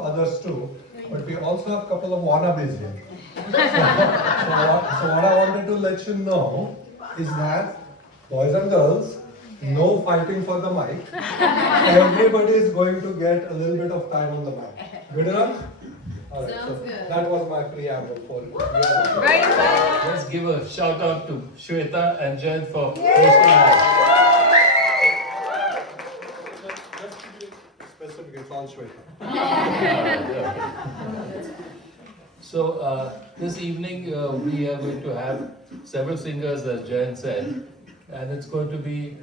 others too, but we also have a couple of wannabes here. So what I wanted to let you know is that boys and girls, no fighting for the mic. Everybody is going to get a little bit of time on the mic. Good enough? Alright, Sounds good. That was my preamble for you. Very well. Let's give a shout out to Shweta and Jen for hosting us. Just to be specific, it's all Shweta. So this evening we are going to have several singers, as Jen said, and it's going to be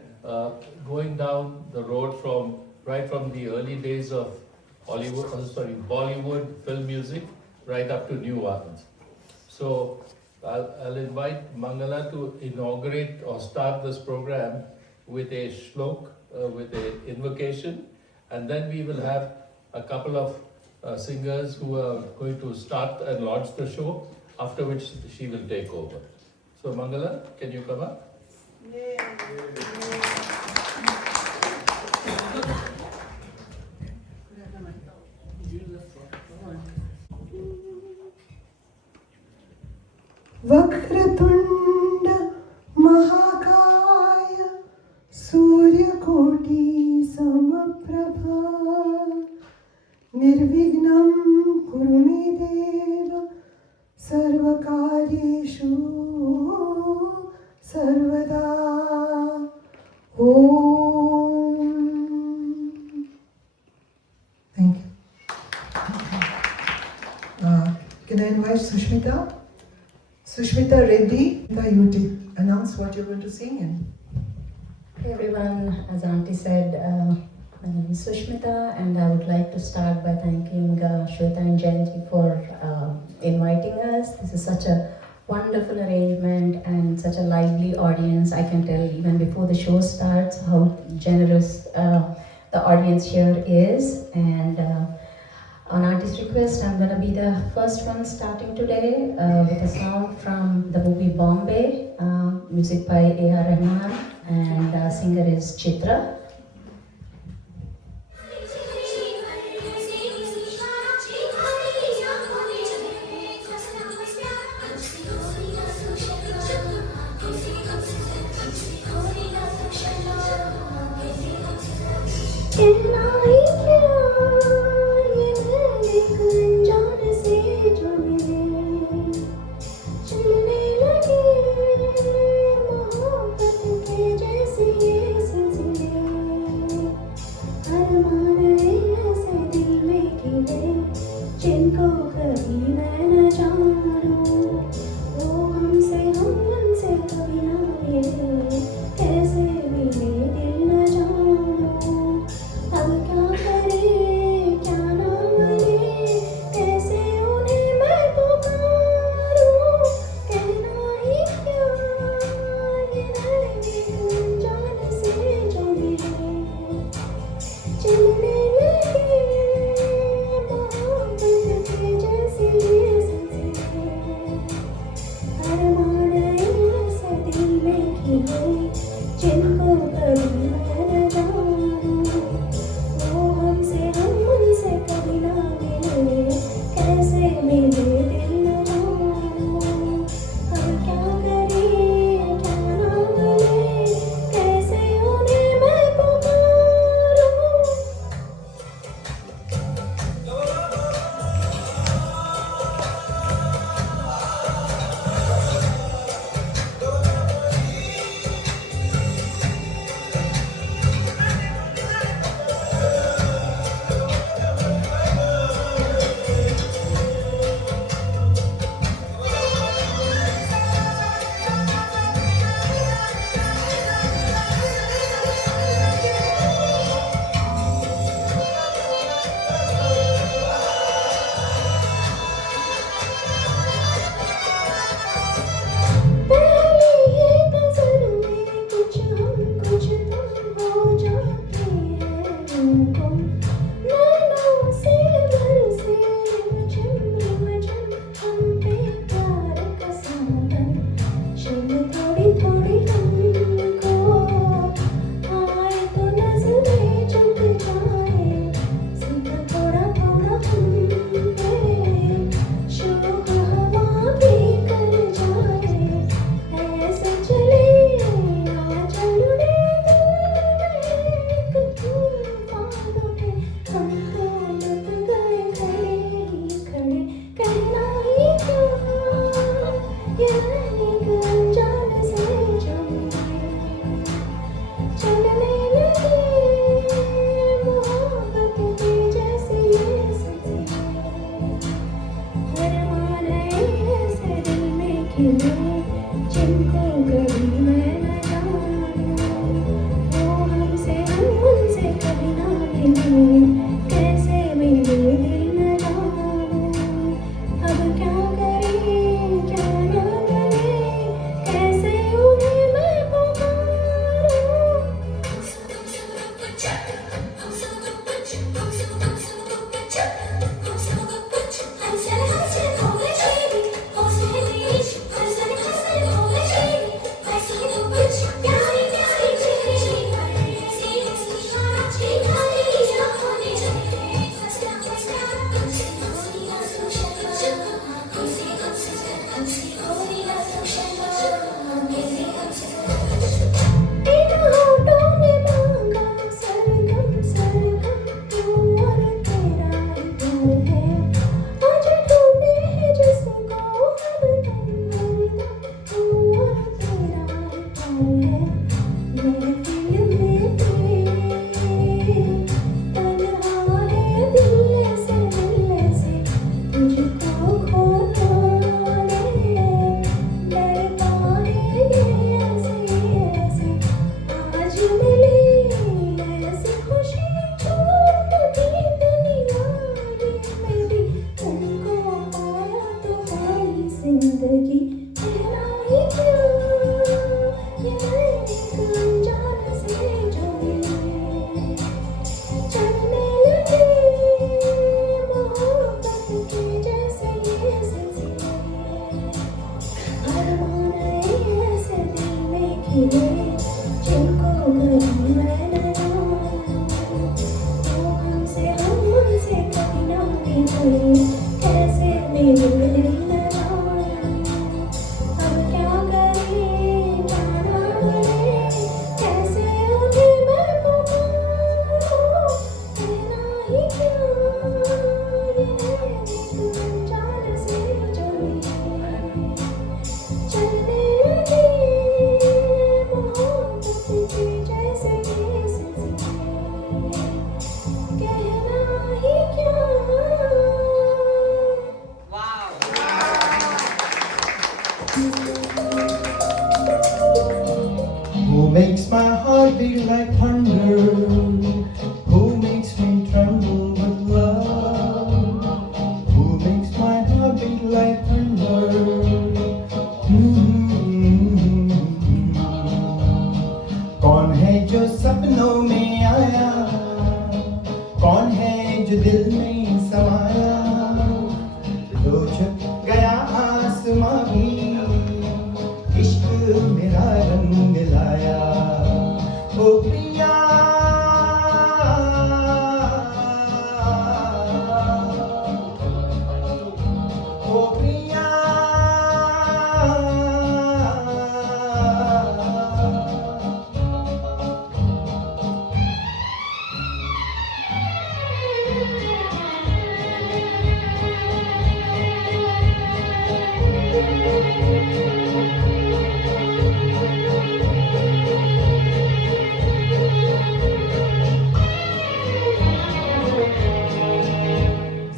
going down the road right from the early days of Bollywood film music right up to new ones. So I'll invite Mangala to inaugurate or start this program with a shlok, with an invocation, and then we will have a couple of singers who are going to start and launch the show, after which she will take over. So Mangala, can you come up? Vakratunda महाकाय सूर्यकोटि समप्रभा निर्विघ्नं कुरु मे देव सर्वकार्येषु सर्वदा ओम. Thank you. Can I invite Sushmita? Sushmita Reddy, you announce what you're going to sing in. Hey everyone, as Auntie said, my name is Sushmita, and I would like to start by thanking Shweta and Jayanti for inviting us. This is such a wonderful arrangement and such a lively audience. I can tell even before the show starts how generous the audience here is. And on Auntie's request, I'm going to be the first one starting today with a song from the movie Bombay, music by A.R. Rahman, and singer is Chitra. Who makes my heart beat like thunder? Who makes me tremble with love? Who makes my heart beat like thunder? कौन है जो सपनों में आया? कौन है जो दिल में समाया? जो छुप गया आसमां भी इश्क मेरा रंग लाया। ओ पिया ओ पिया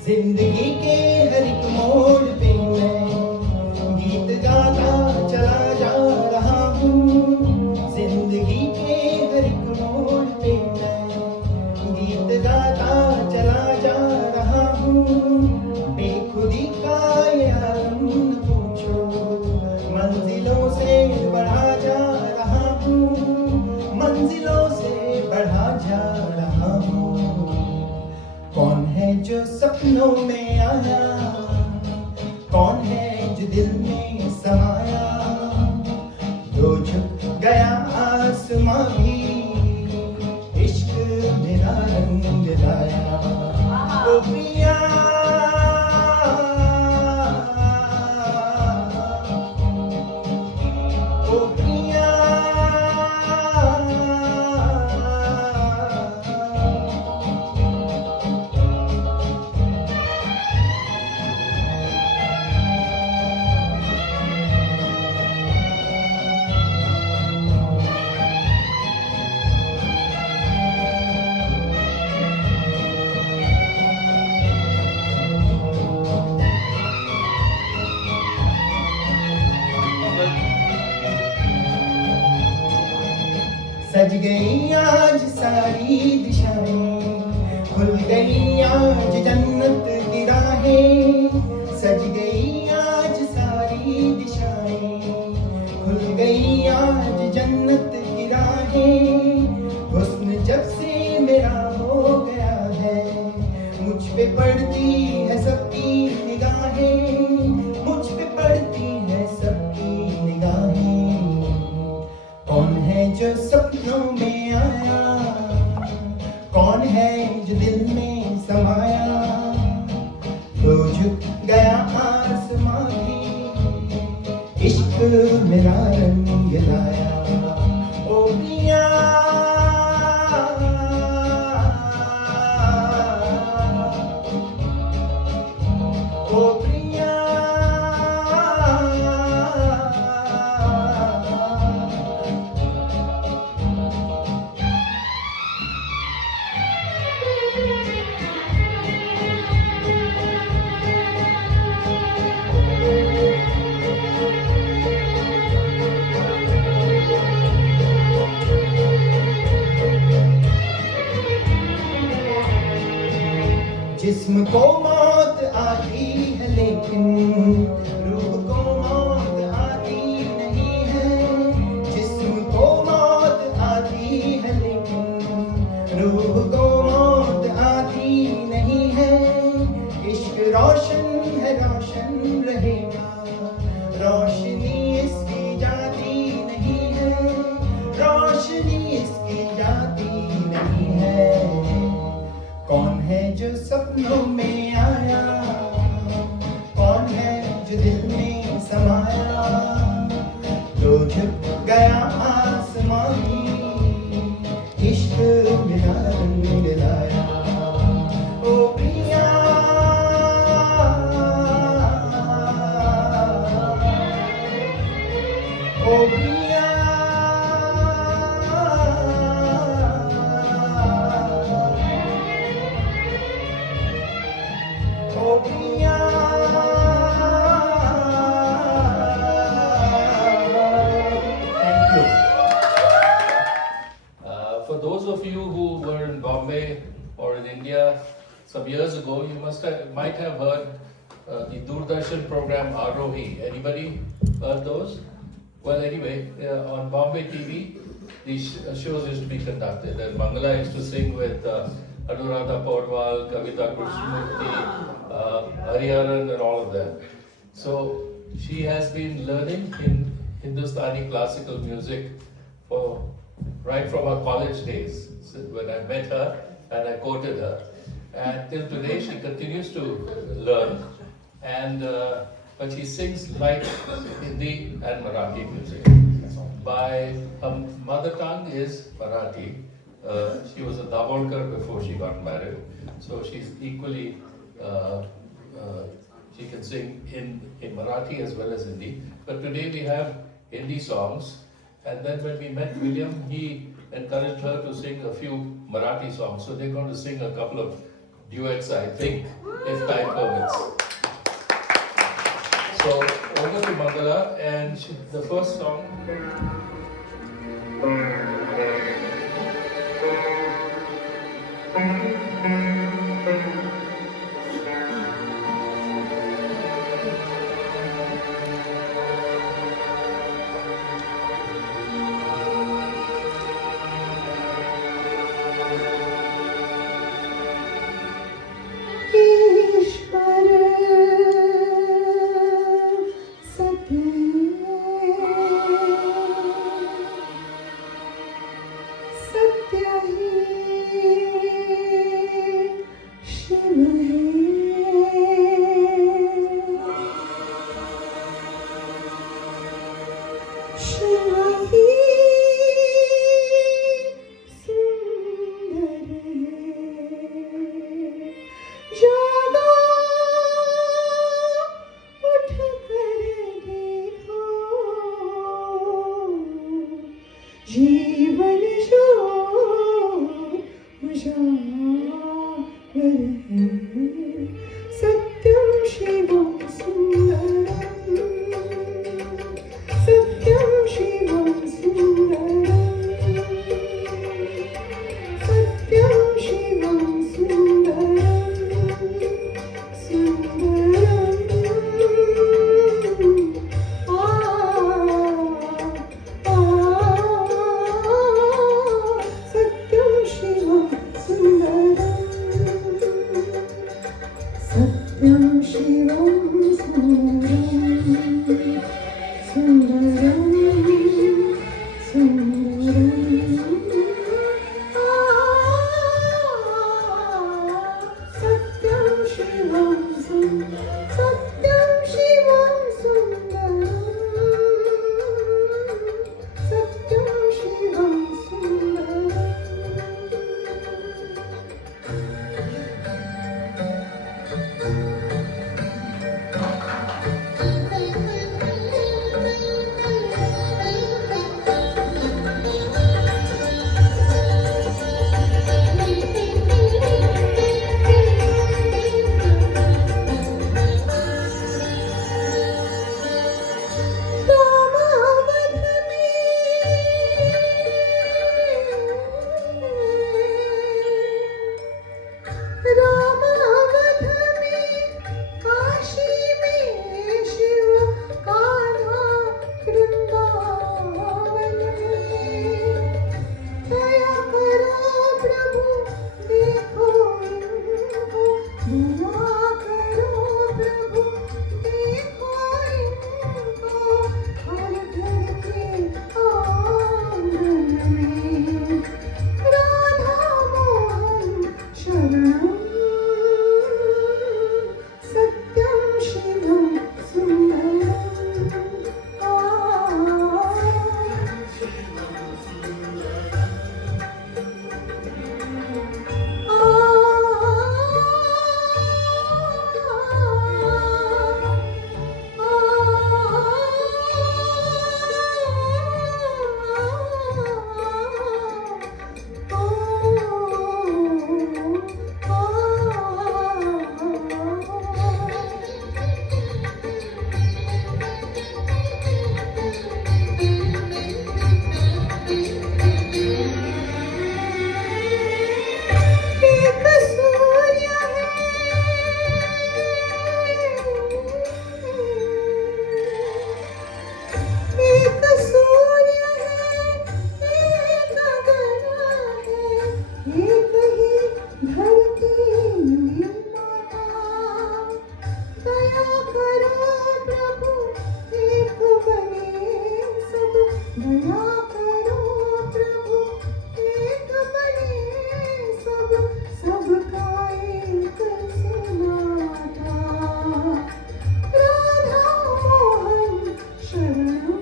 जिंदगी के हर एक मोड़ पे मैं गीत गाता चला जा रहा हूँ। जिंदगी के हर एक मोड़ पे मैं गीत गाता चला जा रहा हूँ। बेखुदी का ये आलम न पूछो, मंजिलों से बढ़ा जा रहा हूँ। मंजिलों से बढ़ा जा रहा हूँ। कौन है जो सपनों में आया? कौन है जो दिल में समाया? जो झुक गया आसमां भी इश्क मेरा रंग लाया। ओ पिया ओ पिया सज गई आज सारी दिशाएं, खुल गई आज जन्नत की राहें। सज गई आज सारी दिशाएं, खुल गई आज जन्नत की राहें। हुस्न जब से मेरा हो गया है, मुझ पे पड़ती है सबकी निगाहें, मुझ पे पड़ती है सबकी निगाहें। कौन है जो सपनों में आया, कौन है जो दिल में समाया, वो झुक गया आसमां भी, इश्क मेरा रंग लाया। ओ पिया ओ प्रिया, जिस्म को मौत आती है लेकिन रूह को मौत आती नहीं है। जिस्म को मौत आती है लेकिन रूह को मौत आती नहीं है। इश्क रोशन है, रोशन रहेगा, रोशनी इसकी जाती नहीं है, रोशनी इसकी जाती नहीं है। कौन है जो सपनों में आया, कौन है जो दिल में समाया, जो झुक गया आसमां भी, इश्क मेरा रंग लाया। ओ प्रिया ओ प्रिया ओ प्रिया। Thank you. For those of you who were in Bombay or in India some years ago, you might have heard the Doordarshan program Arohi. Anybody heard those? Well, anyway, on Bombay TV, these shows used to be conducted, and Mangala used to sing with Anuradha Paudwal, Kavita Krishnamurthy, Hariharan, and all of them. So she has been learning in Hindustani classical music for right from her college days, when I met her and I quoted her, and till today she continues to learn. And but she sings like Hindi and Marathi music. Her mother tongue is Marathi. She was a Dabolkar before she got married, so she's equally, she can sing in Marathi as well as Hindi. But today we have Hindi songs, and then when we met William, he encouraged her to sing a few Marathi songs. So they're going to sing a couple of duets, I think, if time permits. So over to Mangala, and the first song. ईश्वर सत्य सत्य ही शिव है, शिव ही सुंदर है। जागो उठ कर देखो, जीवन जो उजागर है। सत्यम शिवम सुंदरम, सत्यम शिवम सुंदरम, सत्यम शिवम सुंदरम, सुंदरम। सत्यम शिवम सुंदरम। शिवं सुन्दरं सत्यं शिवं सत्यं शिवं सुन्दरं सत्यं शिवं सुन्दरम् रामावध में काशी में शिव कान्हा वृंदावन में दया करो प्रभु देखो इनको दया करो प्रभु देखो इनको हर घर के आंगन में राधा मोहन शरणं सत्यं शिवं सुन्दरम् एक सूर्य है एक सूर्य है एक गगन है एक ही धरती माता दया करो प्रभु एक बने सब दया करो प्रभु एक बने सब सबका एक सुनाता राधा मोहन शरणं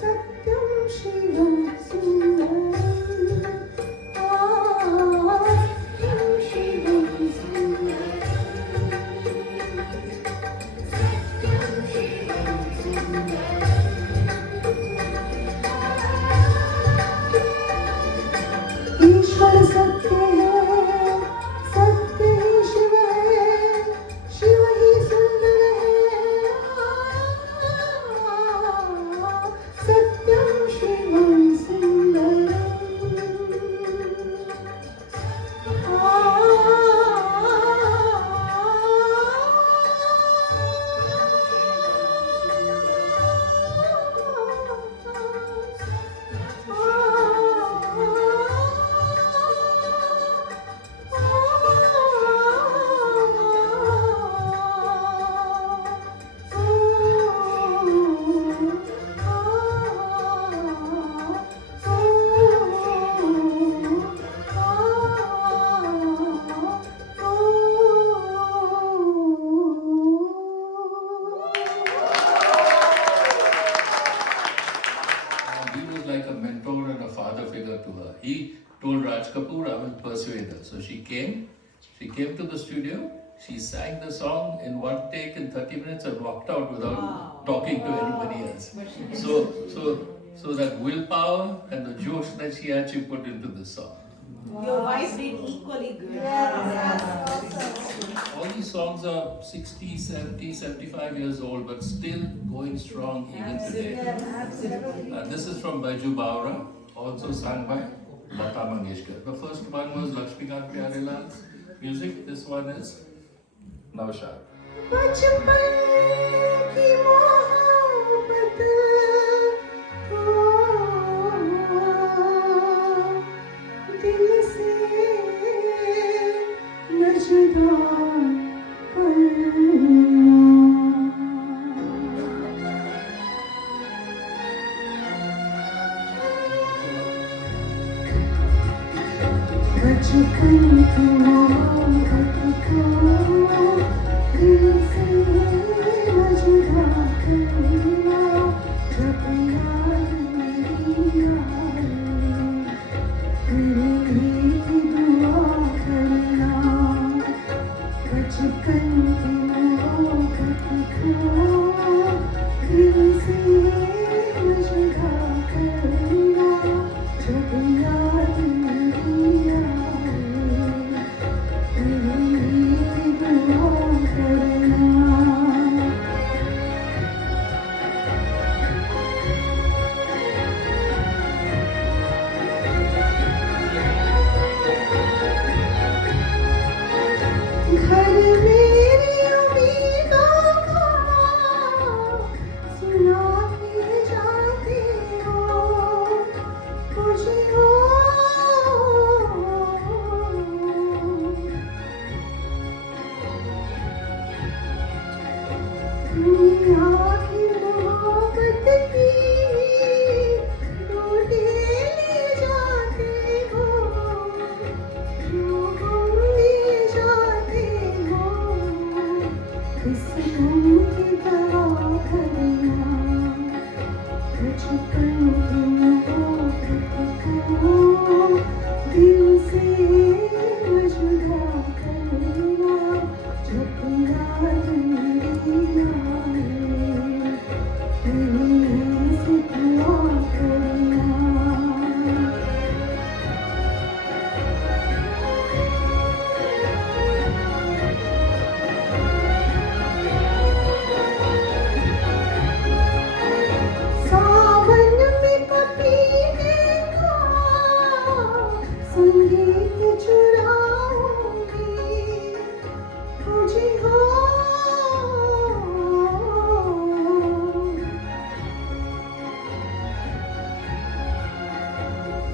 सत्यं शिवं सुन्दरम् सत्यं शिवं सुन्दरम् ईश्वर सत्य है सत्य ही शिव है शिव ही सुंदर है सत्यं शिवं सुन्दरम् He was like a mentor and a father figure to her. He told Raj Kapoor, I will persuade her. So she came to the studio, she sang the song in one take in 30 minutes and walked out without talking to anybody else. So that willpower and the josh that she had, she put into the song. Your wife did equally good. All these songs are 60, 70, 75 years old, but still going strong even today. This is from Baiju Bawra, also sung by Lata Mangeshkar. The first one was Lakshmikant Pyarelal's music. This one is Navshad. बचपन की मोहब्बत को दिल से न जुदा की मोहब्बत को दिल से न जुदा करना, जब याद मेरी आए मेरी दुआ करना, बचपन की मोहब्बत को दिल से न जुदा करना, जब याद मेरी आए मेरी दुआ करना। घर मेरी उम्मीदों का सुना के जाते हो, खुशी हो दुनिया की मोहब्बत की डोली ले जाते हो, जो गम ले जाते हो, इस गम की दवा करना, बचपन की मोहब्बत को दिल से न जुदा करना, जब याद मेरी आए मेरी दुआ करना। सावन में पपीते का संगीत चुराऊंगी, तुझे हो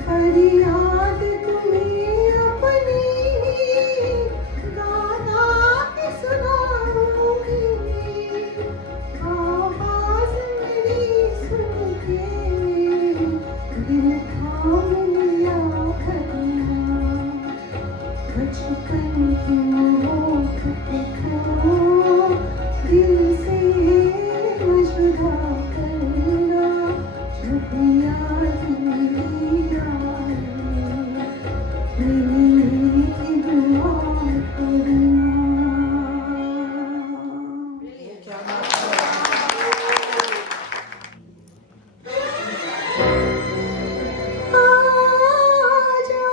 फरियाद तुम्हें अपनी गाना के सुनाऊंगी, आवाज मेरी सुन के दिल थाम लिया करना, बचपन की मोहब्बत को दिल से न जुदा करना, जब याद मेरी आए मेरी दुआ करना। आजा आजा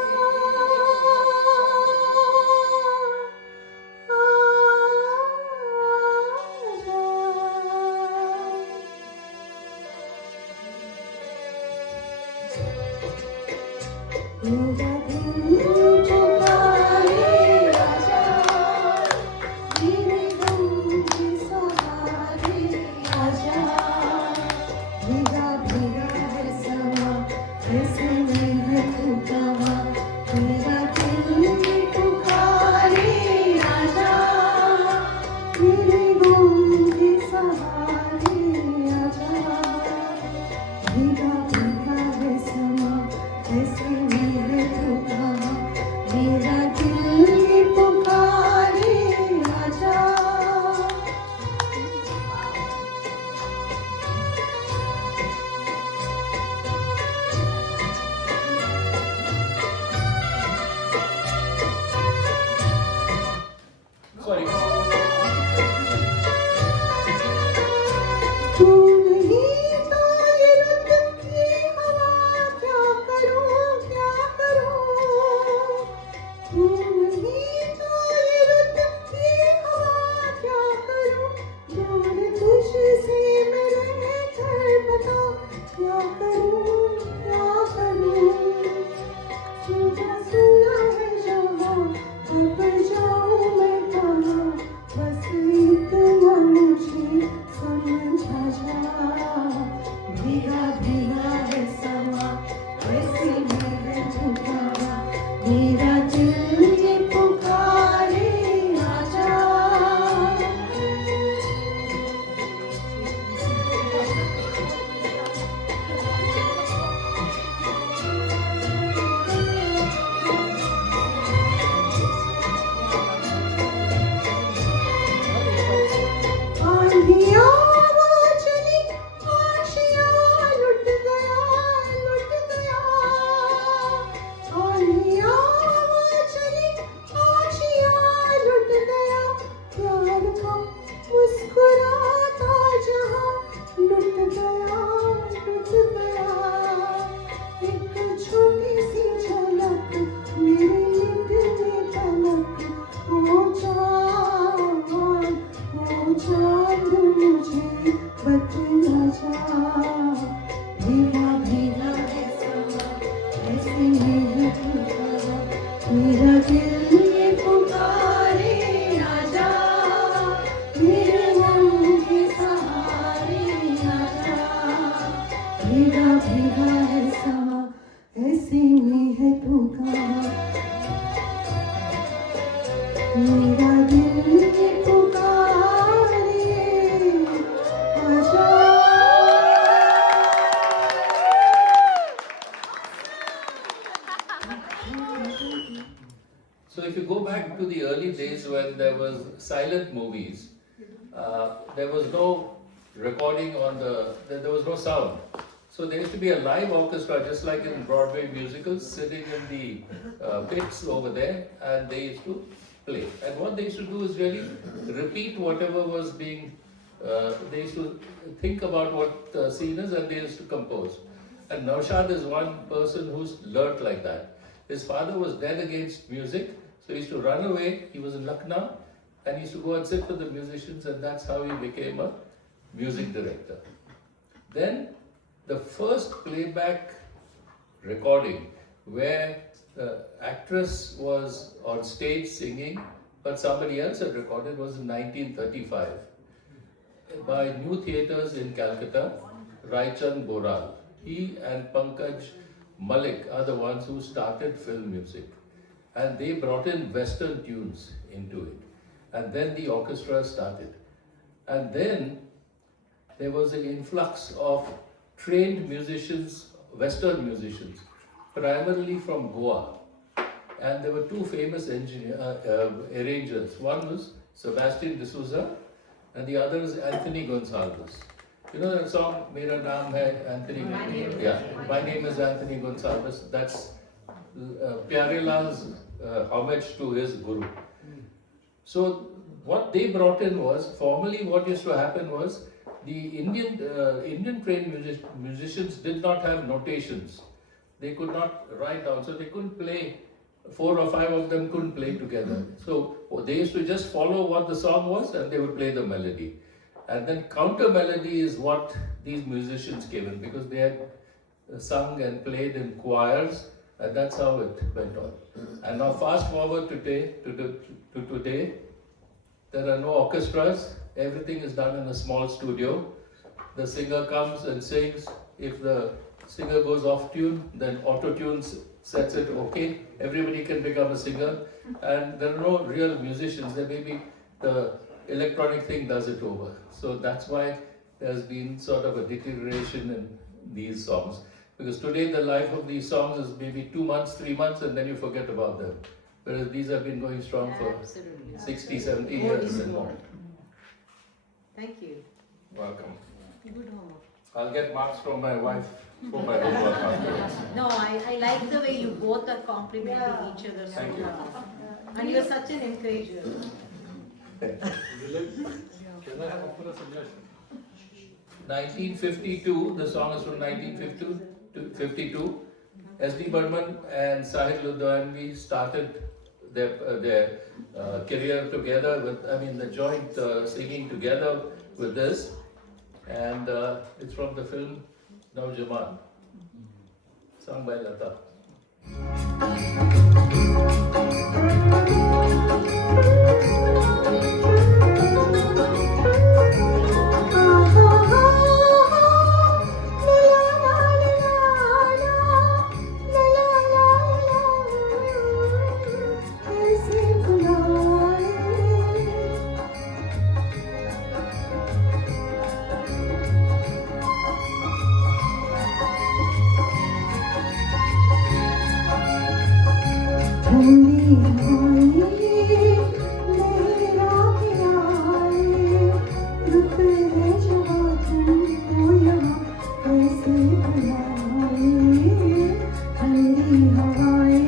मेरा दिल पुकारे आजा। So if you go back to the early days when there was silent movies, there was no recording on there was no sound. So there used to be a live orchestra, just like in Broadway musicals, sitting in the pits over there, and they used to play. And what they used to do is really repeat whatever was being, they used to think about what the scene is, and they used to compose. And Naushad is one person who's learnt like that. His father was dead against music, so he used to run away. He was in Lucknow, and he used to go and sit with the musicians, and that's how he became a music director. Then the first playback recording where the actress was on stage singing, but somebody else had recorded, was in 1935 by New Theatres in Calcutta, Raichand Boral. He and Pankaj Malik are the ones who started film music, and they brought in Western tunes into it. And then the orchestra started. And then there was an influx of trained musicians, Western musicians, primarily from Goa. And there were two famous arrangers. One was Sebastian D'Souza, and the other is Anthony Gonsalves. You know that song, Mera Naam Hai Anthony? Yeah, my name is Anthony Gonsalves. That's Pyare Lal's homage to his guru. So what they brought in was, formally what used to happen was, the Indian trained musicians did not have notations. They could not write down, so they couldn't play. 4 or 5 of them couldn't play together. So they used to just follow what the song was, and they would play the melody. And then counter melody is what these musicians came in, because they had sung and played in choirs, and that's how it went on. And now fast forward today, to today, there are no orchestras. Everything is done in a small studio. The singer comes and sings. If the singer goes off tune, then auto-tune sets it okay. Everybody can become a singer. And there are no real musicians. There may be the electronic thing does it over. So that's why there's been sort of a deterioration in these songs. Because today the life of these songs is maybe 2 months, 3 months, and then you forget about them. Whereas these have been going strong for 60, 70 years and more. Thank you. Welcome. Good homework. I'll get marks from my wife for my homework afterwards. No, I like the way you both are complimenting each other so Thank you. well. And you're such an encourager. Can I offer a suggestion? 1952, the song is from 1952. S.D. Burman and Sahil Ludhianvi started their career together with, the joint singing together with this. And it's from the film Naujaman, sung by Lata. ठंडी हवाएं लहरा के आए, रुत है जहाँ तुमको यहाँ कैसे बुलाए, ठंडी हवाएं।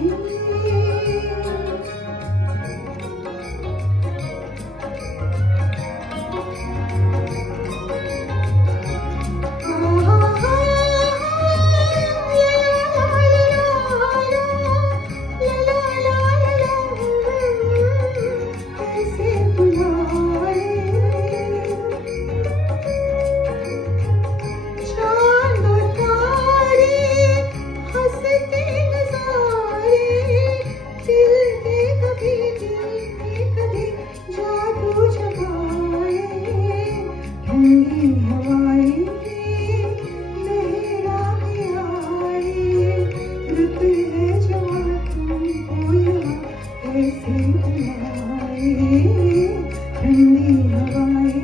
ठंडी हवाएं लहरा के आए, रुत है जहाँ तुमको यहाँ कैसे बुलाए। ठंडी हवाएं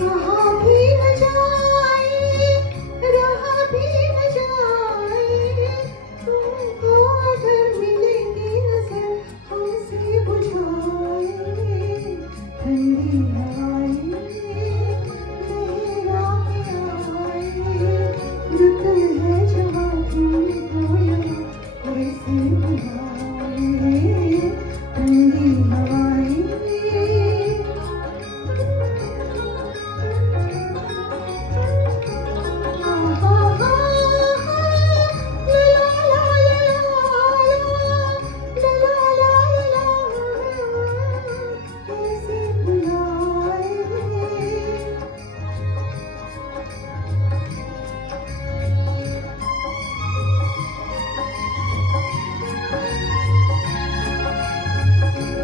कहाँ भी न जाए रहा भी न जाए तुमको अगर मिलेंगे नजर हमसे बुझाए ठंडी हवाएं लहराए आए रुत है जहाँ तुमको यहाँ वैसे बुलाए ठंडी हवाएं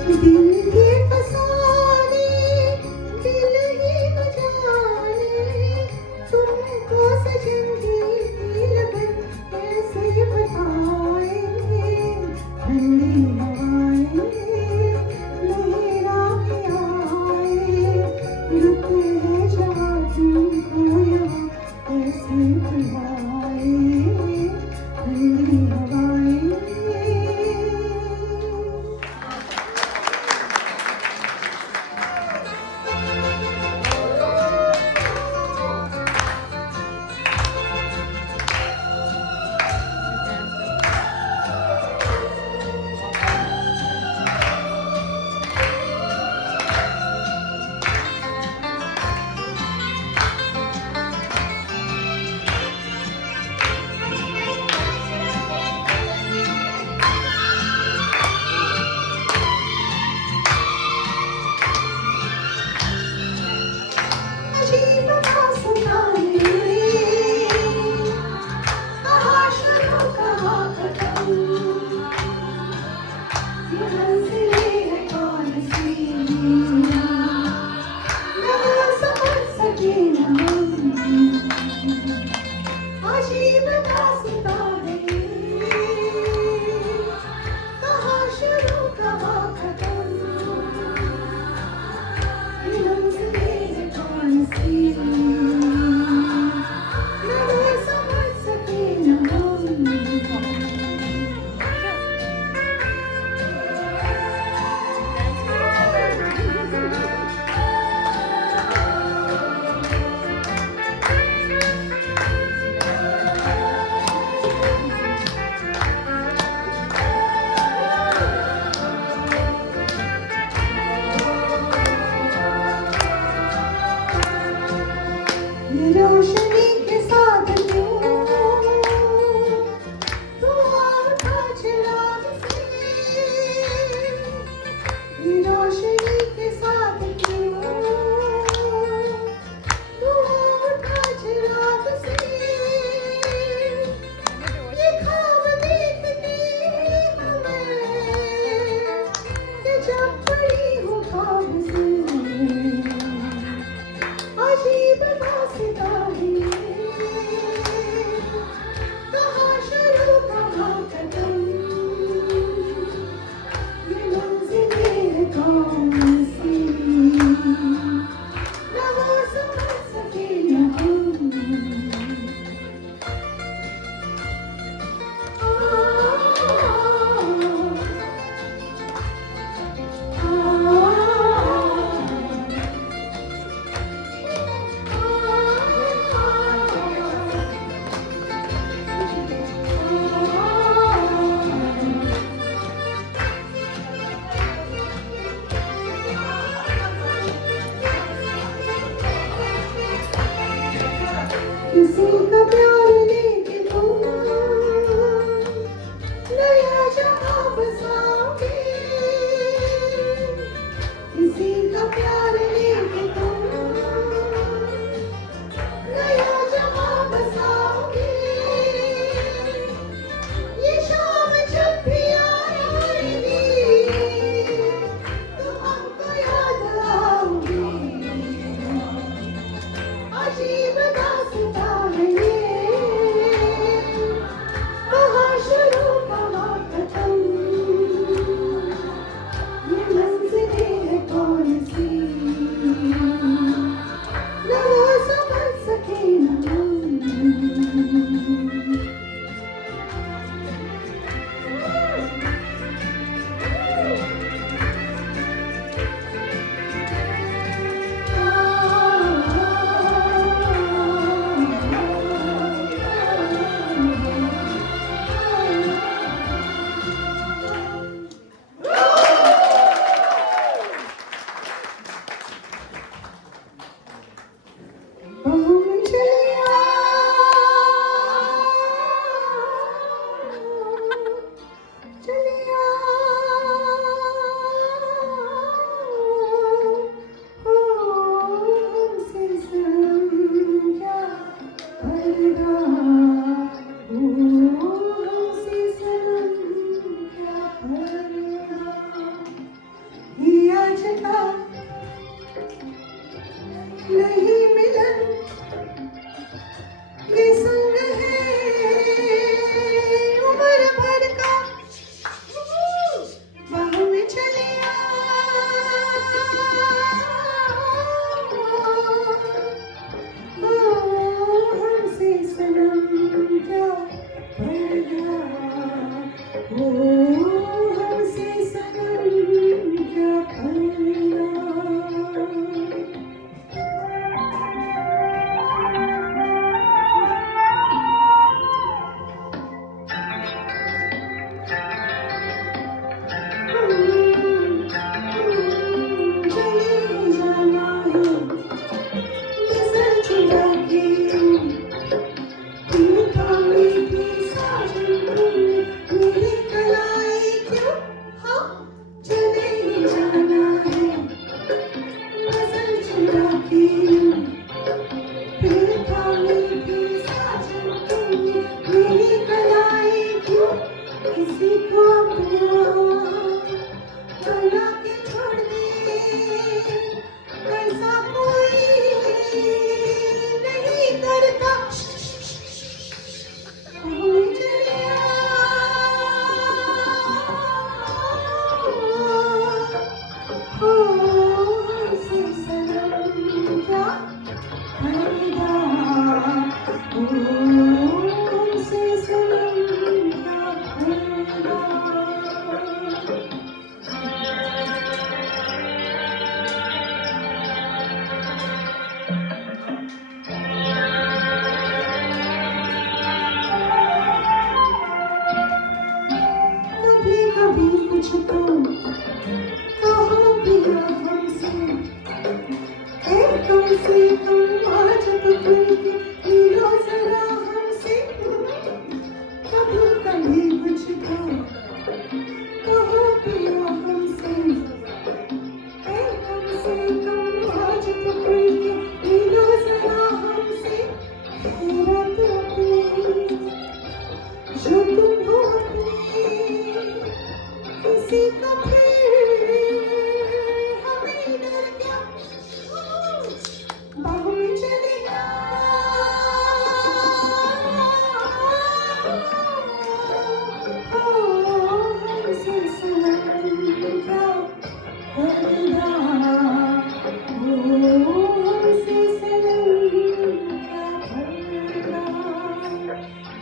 दिल के फसाने दिल ही न जाने तुमको सजन की लगन कैसे बताए ठंडी हवाएं लहराए आए रुत है जहाँ तुमको यहाँ कैसे बुलाए ठंडी हवाएं अजीब दास्तां है कहाँ शुरू कहाँ खत्म ये मंजिलें है कौन सी न समझ सके न हम अजीब दास्तां है कहाँ शुरू कहाँ खत्म ये मंजिलें है कौन सी न समझ सके न हम ये रोशनी के साथ क्यों तू उठा चिराग से ये रोशनी के साथ क्यों तू उठा चिराग से ये ख्वाब देखते हमें कि जब पड़ी हो ख्वाब से अजीब दास्तां है कहाँ शुरू कहाँ खत्म ये मंजिलें है कौन सी न वो समझ सके न हम किसी का प्यार लेके तुम नया जहां बसाओगे किसी का प्यार लेके तुम नया जहां बसाओगे ये शाम जब भी आएगी तुम हमको याद आओगे अजीब दास्तां है ये कहाँ शुरू कहाँ खत्म को अपना बना के छोड़ दे, ऐसा कोई नहीं करता। भूल चलिया हो से सनम क्या अलविदा, हो से सनम क्या अलविदा। कभी कभी कुछ तो कहो पिया हमसे, कम से कम आज तो खुल के मिलो जरा हमसे। कभी कभी कुछ तो कहो पिया हमसे, कम से कम आज तो खुल के मिलो जरा हमसे। हैरत अपनी जो तुम हो अपनी, किसी का फिर हमें डर क्या, बाहों में चलिया हो हमसे सनम क्या अलविदा, हो हमसे सनम क्या अलविदा।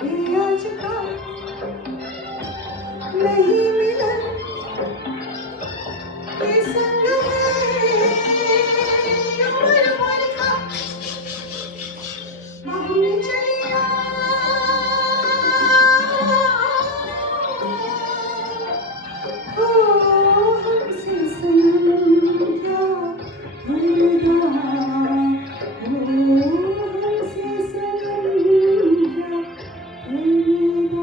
ये आज का नहीं मिलन, ये संग है उम्र भर का। बाहों में चलिया हो हमसे सनम क्या अलविदा, हो हमसे सनम क्या अलविदा।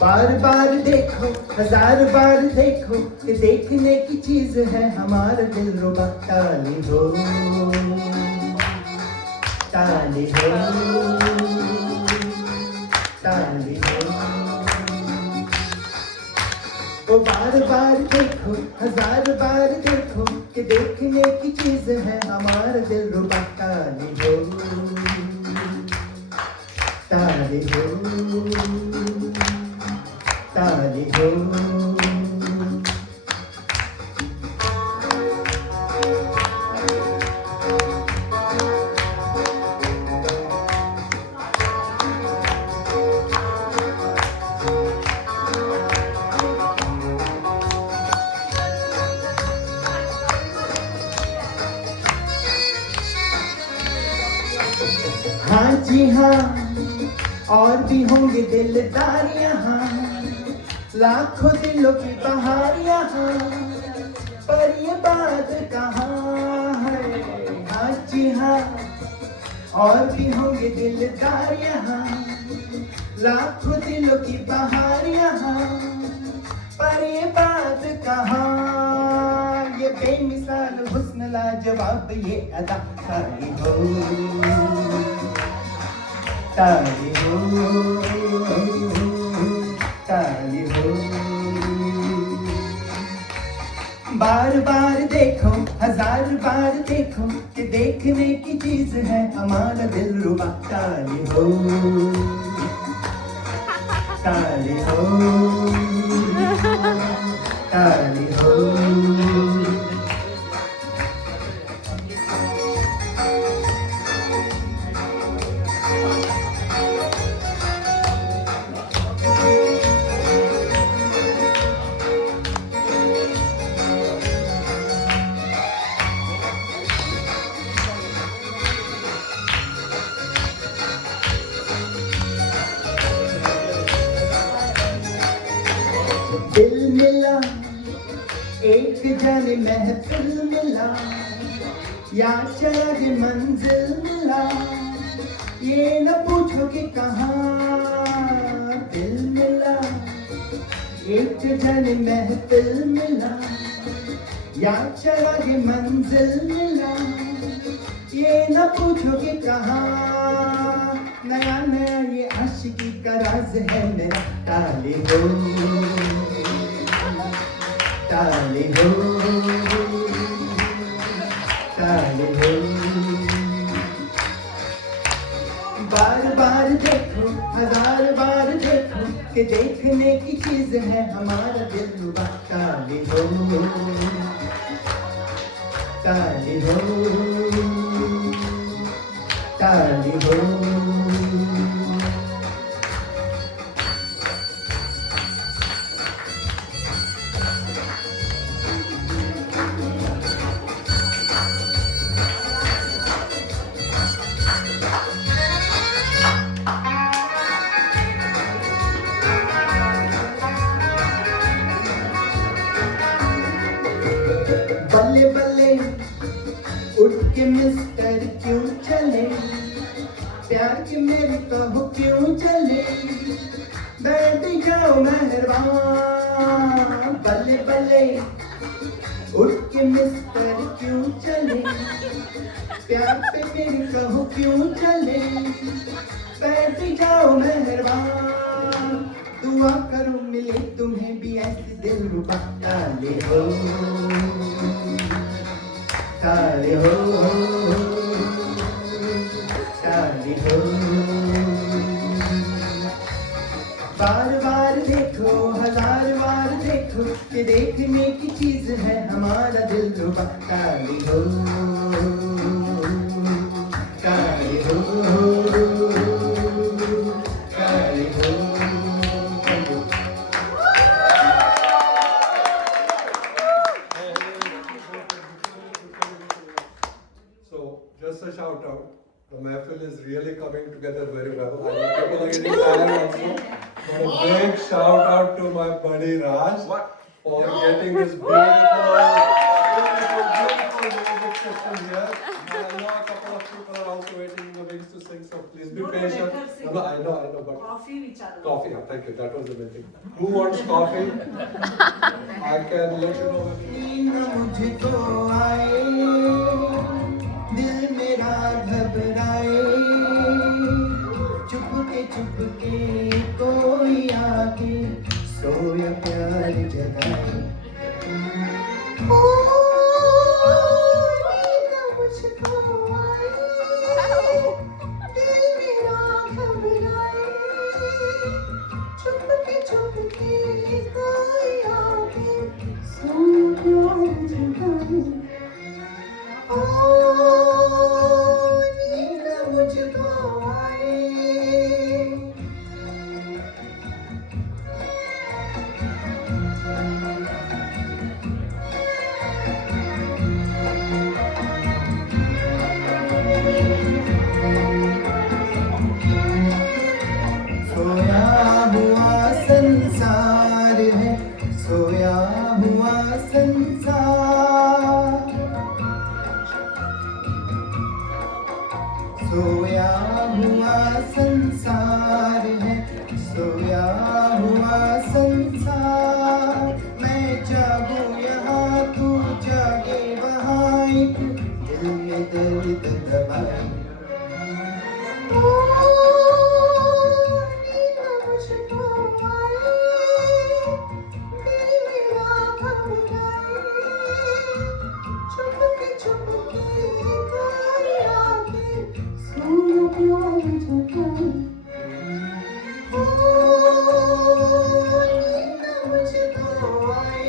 बार बार देखो, हजार बार देखो, कि देखने की चीज है हमारा दिल रुबा। ताली हो, ताली हो, ताली हो। वो बार बार देखो, हजार बार देखो, कि देखने की चीज है हमारा दिल रुबा। ताली हो, ताली हो, ताली हो। हाँ जी हाँ, और भी होंगे दिलदार यहाँ, लाखों दिलों की बहार यहाँ, पर ये बात कहाँ है। हाँ जी हाँ, और भी होंगे दिलदार यहाँ, लाखों दिलों की बहार यहाँ, पर ये बात कहाँ। ये बेमिसाल हुस्न लाजवाब ये अदा। ताली हो, ताली हो, ताली हो। बार बार देखो, हजार बार देखो, कि देखने की चीज है हमारा दिल रुबा। ताली हो, ताली हो, ताली हो। दिल मिला जाने महफिल मिला या चला के मंजिल मिला, ये न पूछो कि कहाँ दिल मिला। एक जाने महफिल मिला या चला के मंजिल मिला, ये न पूछो कि कहाँ। नया नया ये आशिकी का राज है मेरा, ताले हो ताले हो ताले हो। बार बार देखो हजार बार देखो कि देखने की चीज है हमारा दिलरुबा। ताले हो ताले हो ताले हो। बल्ले बल्ले उठ के मिस्टर क्यों चले, प्यार के मेरे कहो क्यों चले, बैठ जाओ मेहरबान। बल्ले बल्ले उठ के मिस्टर क्यों चले, प्यार पे मेरे कहो क्यों चले, बैठ जाओ मेहरबान। दुआ करो मिले तुम्हें भी ऐसे दिलरुबा। ताले हो ताले हो ताले हो। बार बार देखो हजार बार देखो कि देखने की चीज है हमारा दिलरुबा। ताले हो ताले हो ताले हो। So, just a shout out. The Mahfil is really coming together very well. I know people are getting tired also. But a big shout out to my buddy Raj for getting this beautiful music system here. And I know a couple of people are also waiting in the wings to sing, so please be patient. No, I know, but coffee, yeah, thank you. That was the main thing. Who wants coffee? I can let you know when you न मुझको आए दिल मेरा घबराए, चुपके कोई आके सोया प्यार जगाए। ओ नींद मुझको आए, दिल मेरा घबराए, चुपके कोई आके सोया प्यार जगाए। ओ नींद मुझको आए। सोया हुआ संसार है, सोया हुआ संसार, सोया हुआ संसार है, सोया हुआ संसार। मैं जागूं यहाँ तू जागे वहाँ, एक दिल में दर्द दबाए। ओ नींद मुझको आए, दिल मेरा घबराए, चुपके कोई आके सोया प्यार जगाए। ओ नींद मुझको आए।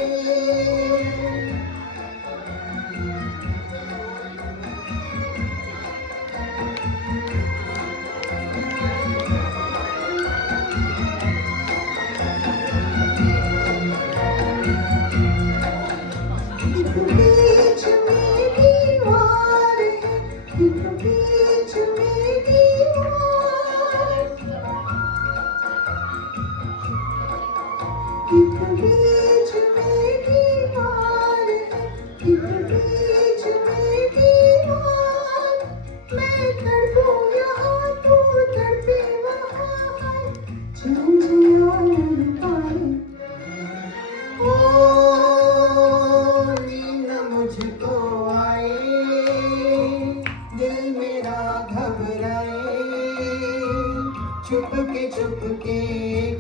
चुपके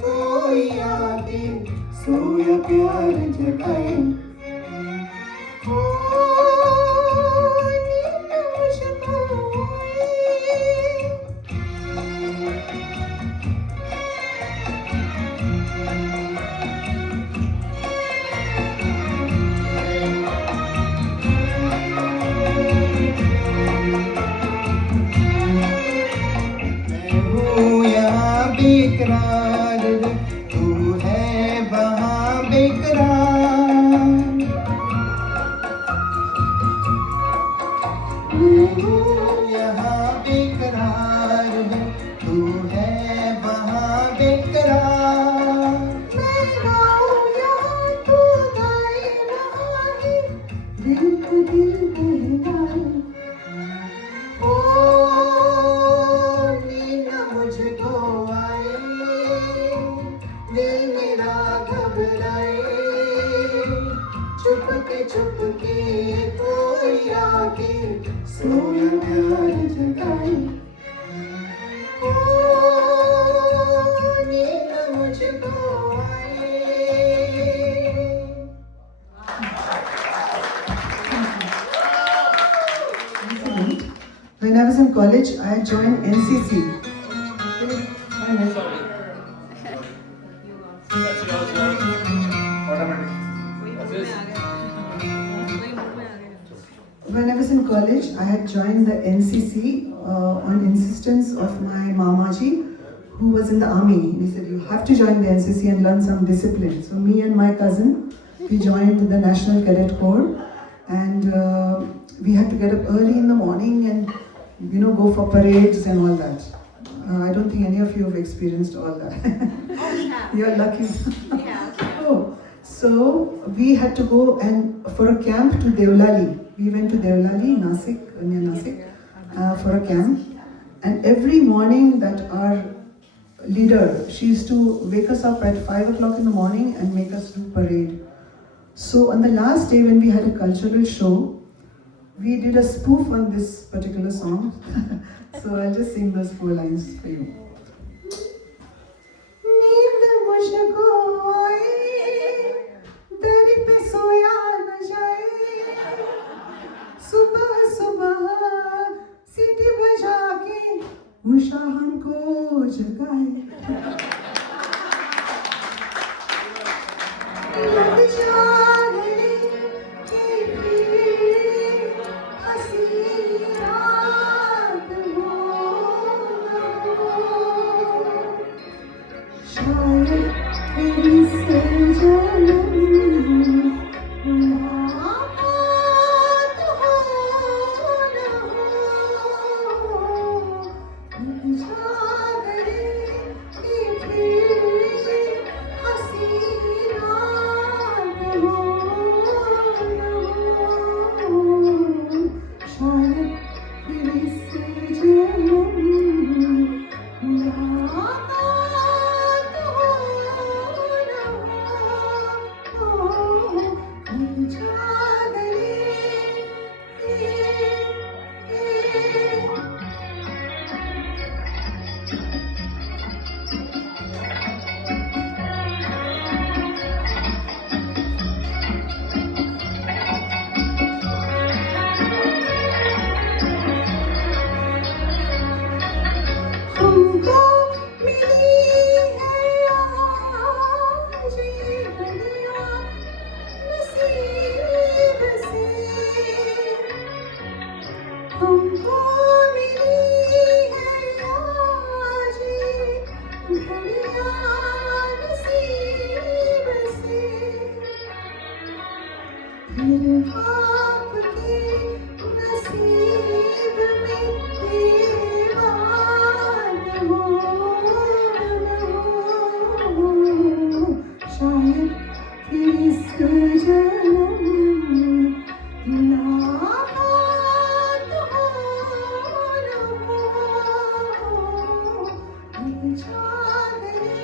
कोई आके सोया प्यार जगाए हो नींद मुझको आए मैं हूँ यहाँ बेकरार तू है वहाँ बेकरार मैं हूँ यहाँ बेकरार तू है वहाँ बेकरार मैं गाऊँ यहाँ तू गाए वहाँ ही दिल को दिल बहलाए ओ नींद मुझको आए दिल मेरा घबराए चुपके कोई आके सोया प्यार जगाए ओ नींद मुझको आए When I was in college, I joined NCC. That's yours, yours. What's this? When I was in college, I had joined the NCC on insistence of my Mamaji, who was in the army. He said, you have to join the NCC and learn some discipline. So me and my cousin, we joined the National Cadet Corps, and we had to get up early in the morning and go for parades and all that. I don't think any of you have experienced all that. You're lucky. Oh, so we had to go and for a camp to Devlali. We went to Devlali, Nasik, near Nasik, for a camp. And every morning that our leader, she used to wake us up at 5 o'clock in the morning and make us do parade. So on the last day when we had a cultural show, we did a spoof on this particular song. So I'll just sing those 4 lines for you. नींद मुझको आए दर पे सोया न जाए सुबह सुबह सीटी बजा के उषा हमको जगाए लग जा गले के फिर हंसी रात हो शायद तेरी सजनम मुलाकात हो न हो जागरे की फिर हंसी रात हो न हो शायद तेरी सजनम मुलाकात हो न हो जागरे हमको मिली है आज ये घड़ियाँ नसीब से हमको मिली है आज ये घड़ियाँ नसीब से फिर आपके नसीब में ये बात हो न हो शायद फिर इस जन्म मुलाकात हो न हो जागरे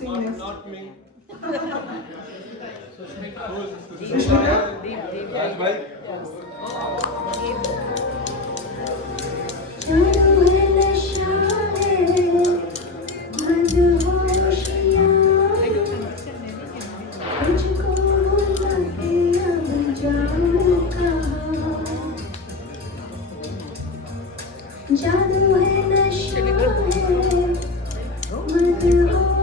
sing next? Not me. जादू है नशा है मदहोशियाँ तुझको भुला के अब जाऊँ कहाँ जादू है नशा है मदहोशियाँ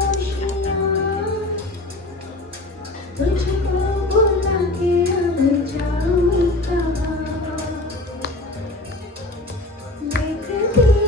तुझको भुला के अब जाऊँ कहाँ देखती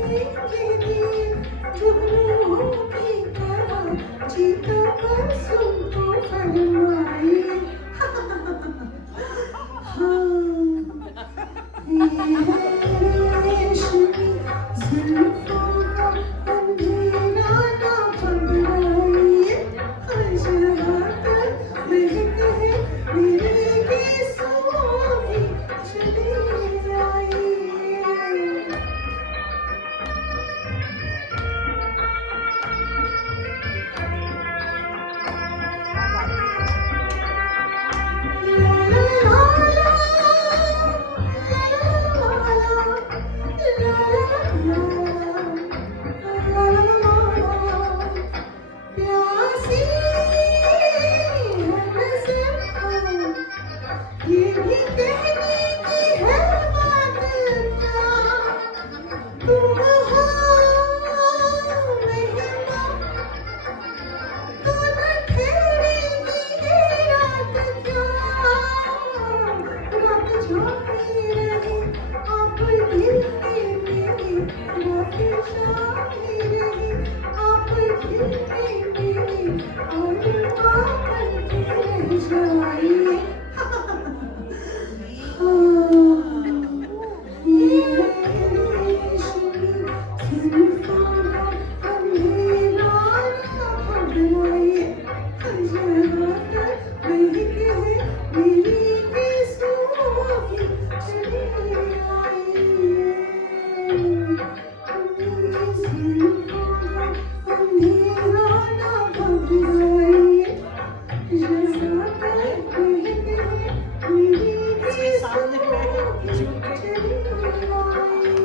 के दिए जुगनू की तरह जीता पर सुनको फरमाइए हाँ ये है रेशमी जुल्फों का अंधेरा ना पकड़ाइए जहाँ तक महक है मेरे गीतों की चली आइए ये भी कहने की है बात क्या तुम हो मेहमान तो न ठहरेगी ये रात क्या रात जाती रही आप दिल में मेरी रात जाती रही आप दिल में मेरी और आकर के रह जाइए ये रेशमी जुल्फों का अंधेरा ना पकड़ाइए जहाँ तक महक है मेरी गीतों की चली आइए जुल्फों का अंधेरा ना पकड़ाइए जहाँ तक महक है मेरी गीतों की चली आइए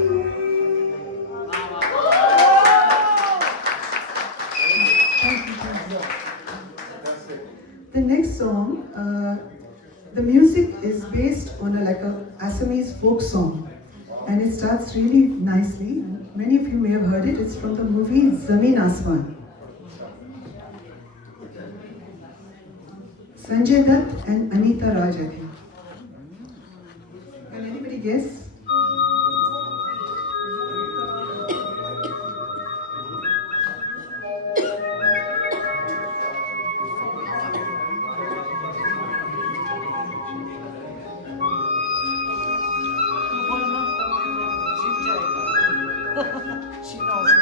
The next song, the music is based on like a Assamese folk song, and it starts really nicely. Many of you may have heard it. It's from the movie Zameen Asman. Sanjay Dutt and Anita Raj, I think. Can anybody guess? She knows her.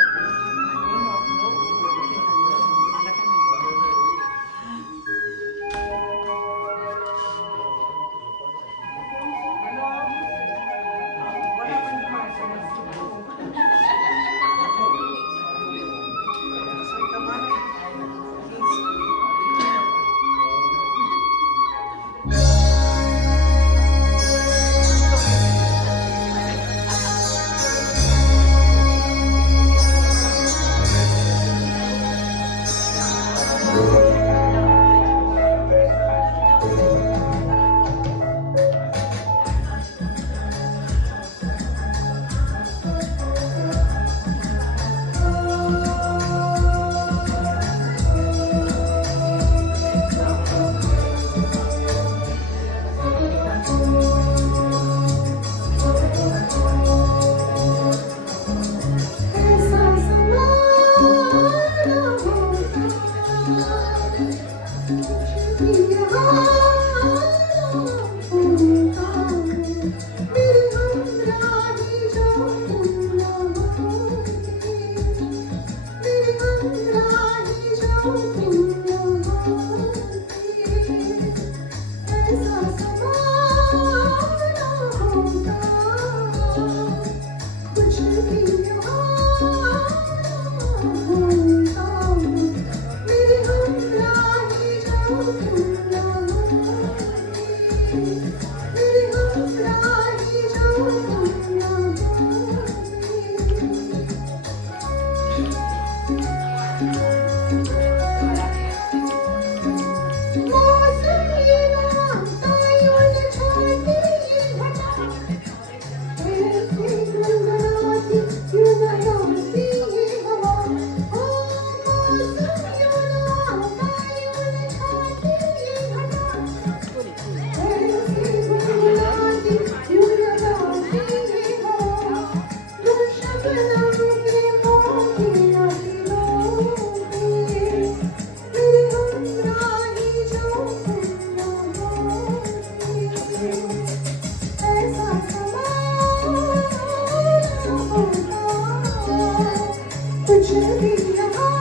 कुछ भी यहाँ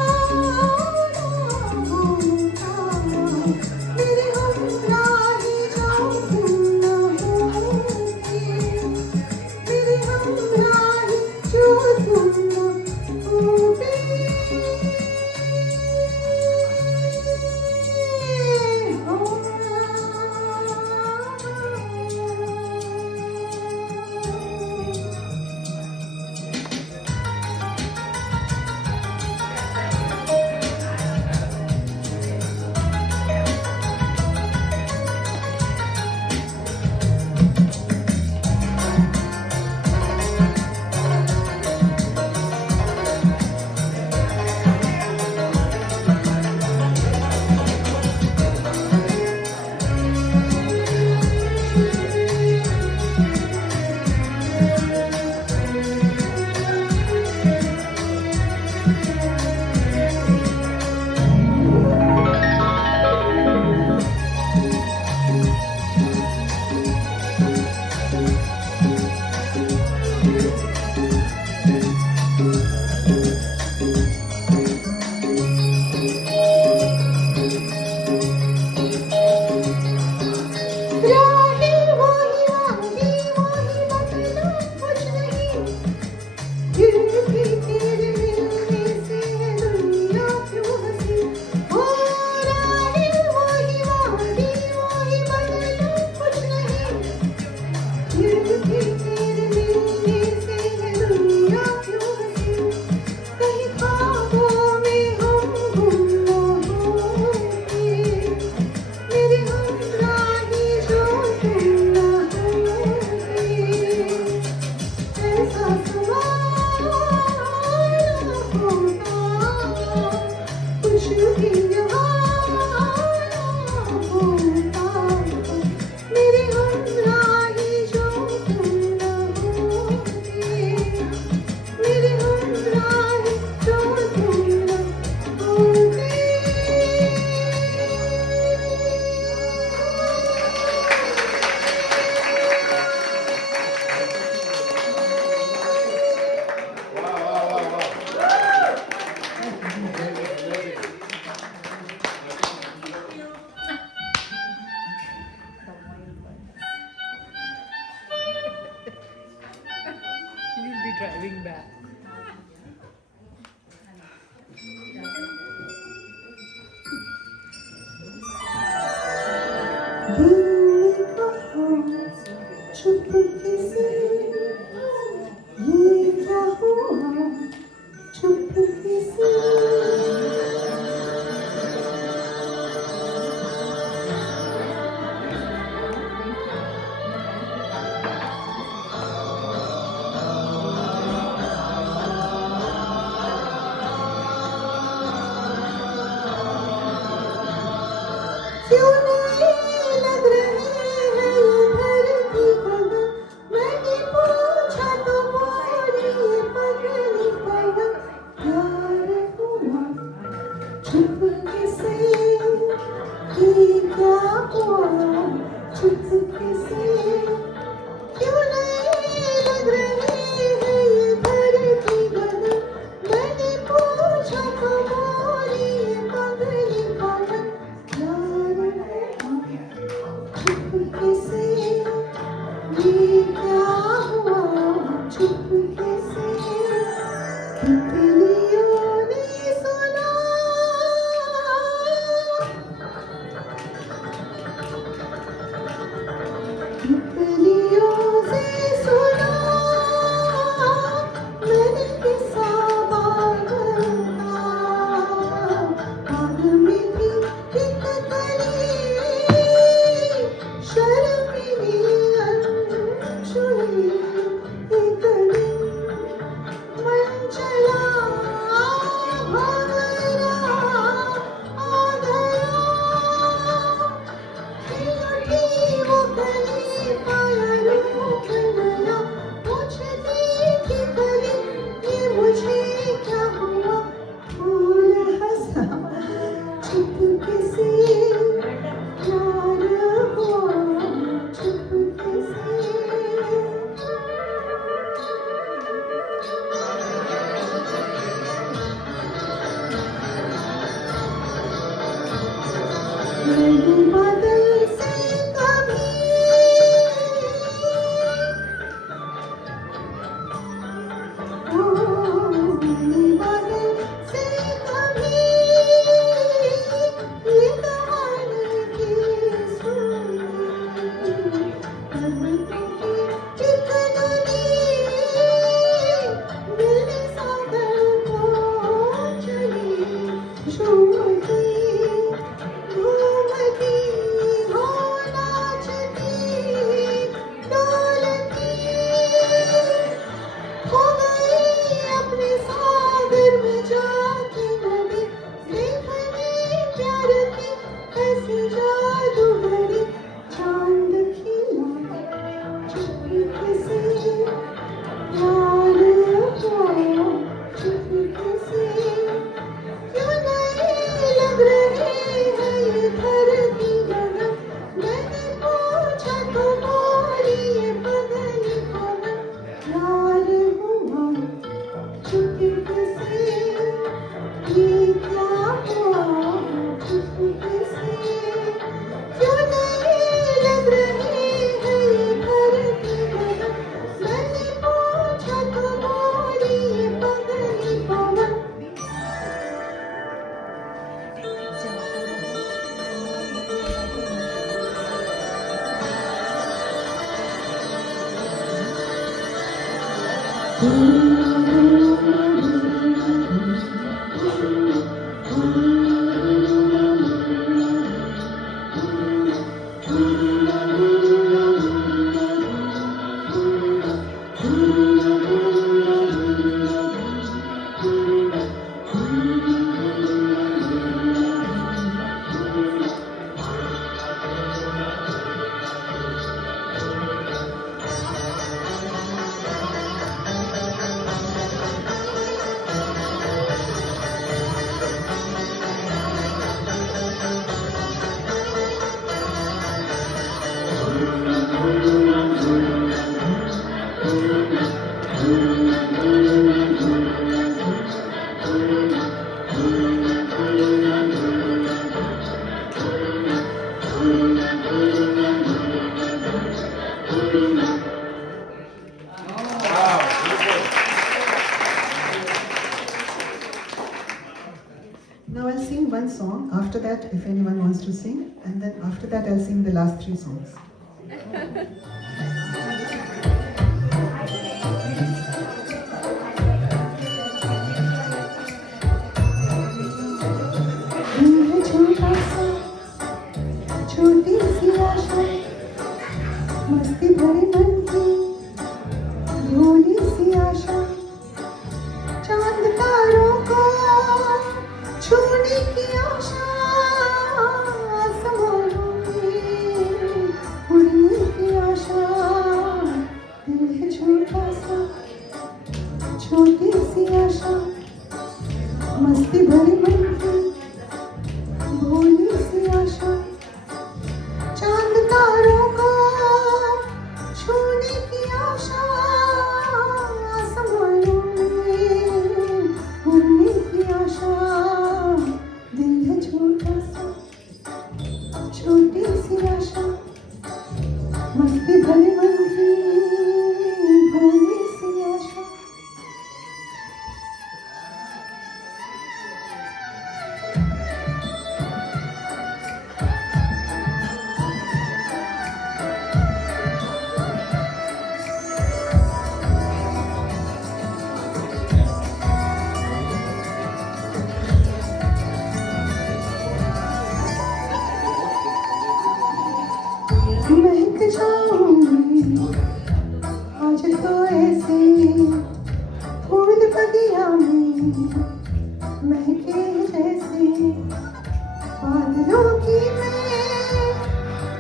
होता मेरे हमराही जो तुम न होते मेरे हमराही जो तुम न होते चुपके से ये क्या हुआ चुपके से क्यों नहीं लग रही है ये धरती कदम मैंने पूछा तो बोली ये पगली पगल प्यार हुआ चुपके से ये क्या हुआ चुपके से क्यों नहीं लग रही है ये धरती कदम मैंने पूछा तो बोली ये पगली पगल प्यार चुपके से ये क्या हुआ चुपके से तितलियों ने सुना तितलियों से सुना मैंने किस्सा पागल का आग में थी एक कली शर्मीली अनछुई एक दिन मन चला नहीं बादल से कभी नहीं बादल से कभी ये कहानी की सुनी पर्वतों की एक नदी मेरे सागर को चली झूमती घूमती हो नाचती डोलती हो गई अपने सागर में जाती नदी देखने प्यार की ऐसी जादू भरी चांद खिला चुपके से प्यार हुआ चुपके से क्यों नहीं लग रही है ये धरती गगन मैंने पूछा तो बोली ये बदली पवन प्यार हुआ चुपके से ये क्या हुआ चुपके से क्यों नहीं लग रही है ये धरती गगन मैंने पूछा तो बोली ये बदली पवन Now I'll sing one song. After that, if anyone wants to sing, and then after that, I'll sing the last 3 songs. छोटा सा छोटी सी आशा मस्ती भरे मन की भोली सी आशा चांद तारों को छूने की आशा आसमानों में उड़ने की आशा दिल है छोटा सा छोटी सी आशा मस्ती भरी मन की भोली सी आशा चांद तारों को छूने की आशा आसमानों में उड़ने की आशा दिल है छोटा सा छोटी सी आशा मस्ती भरी मन की भोली सी आशा महक जाऊंगी आज तो ऐसे फूल बगिया में महके जैसे बादलों की मैं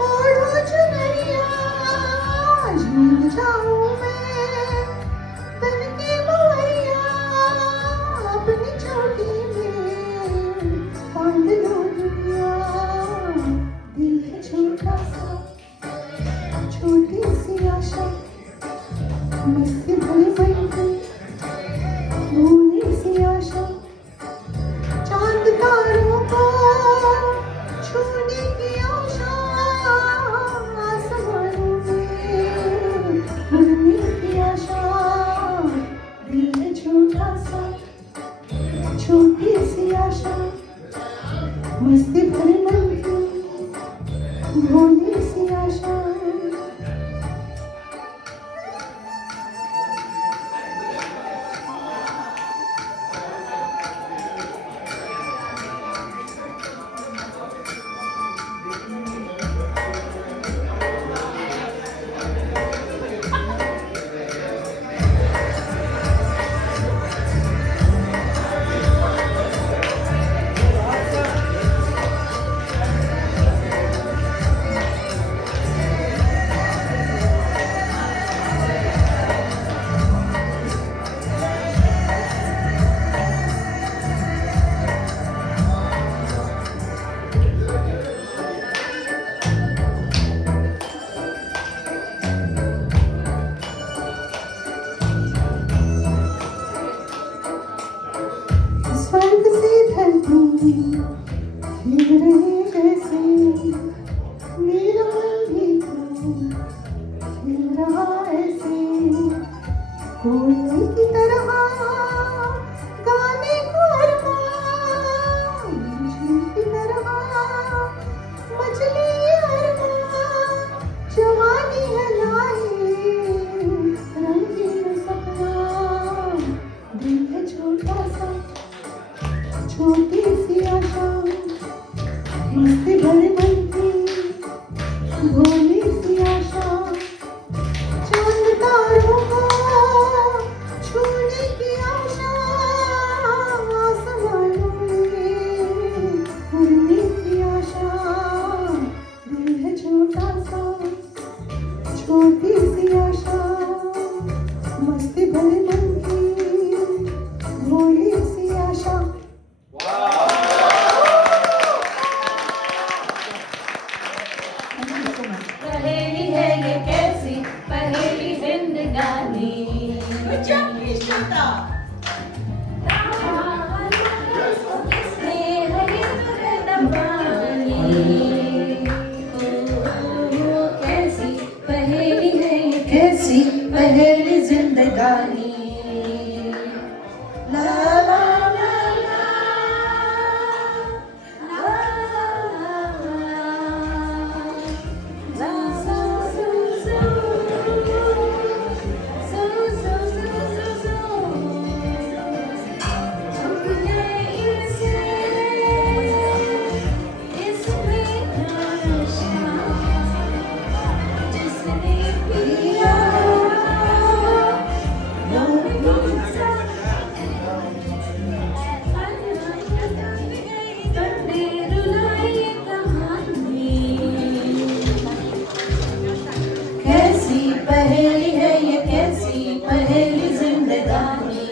ओढ़ूं चुनरिया झूम जाऊं मैं तन की मोहरिया अपनी चोटी में बांध लो दुनिया दिल है छोटा सा छोटी सी आशा मस्ती भरी मन की भोली सी आशा खिल रहे जैसे मेरा मन भी तो खिल रहा ऐसे कोयल की तरह गाने को अरमान मछली की तरह मछली अरमान जवानी है लाई रंगीन सपना दिल है छोटा सा छोटी सी आशा मस्ती भरे मन की भोली सी आशा चांद तारों को छूने की आशा आसमानों में उड़ने की आशा दिल है छोटा सा छोटी सी आशा मस्ती भरे मन की भोली सी आशा पहेली है ये कैसी पहेली जिंदगानी किसने हरी तुझे कैसी पहेली है ये कैसी पहेली जिंदगानी ला ला ला ला कैसी पहेली है ये कैसी पहेली जिंदगानी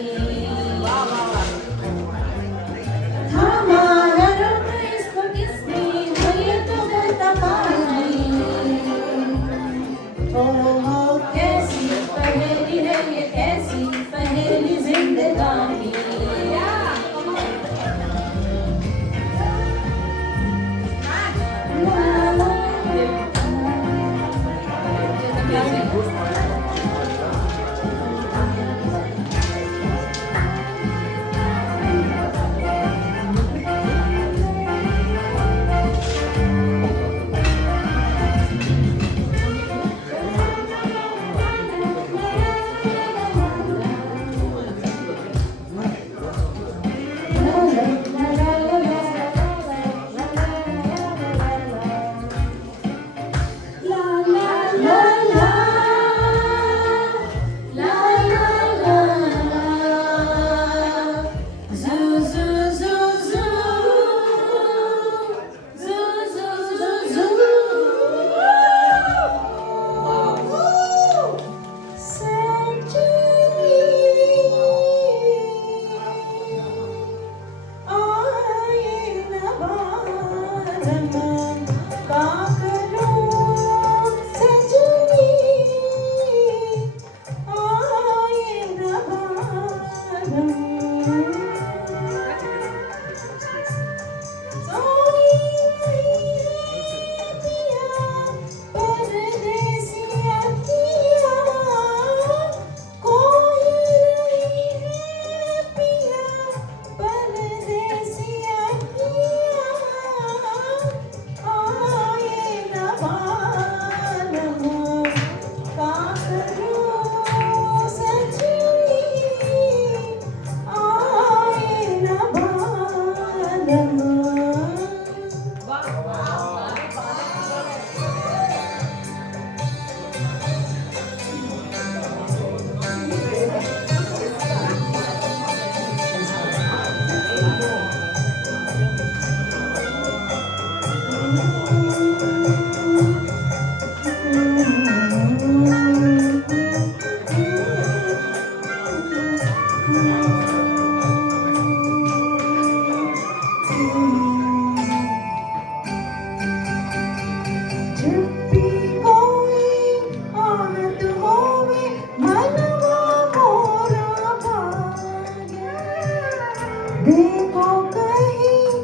थामा है रुक इसको किसने हो ये तो बता पाई ओ कैसी पहेली है ये कैसी पहेली जिंदगानी देखो कहीं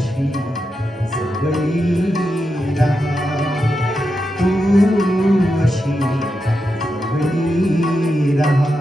अशी जवळी राहा, तू अशी जवळी राहा.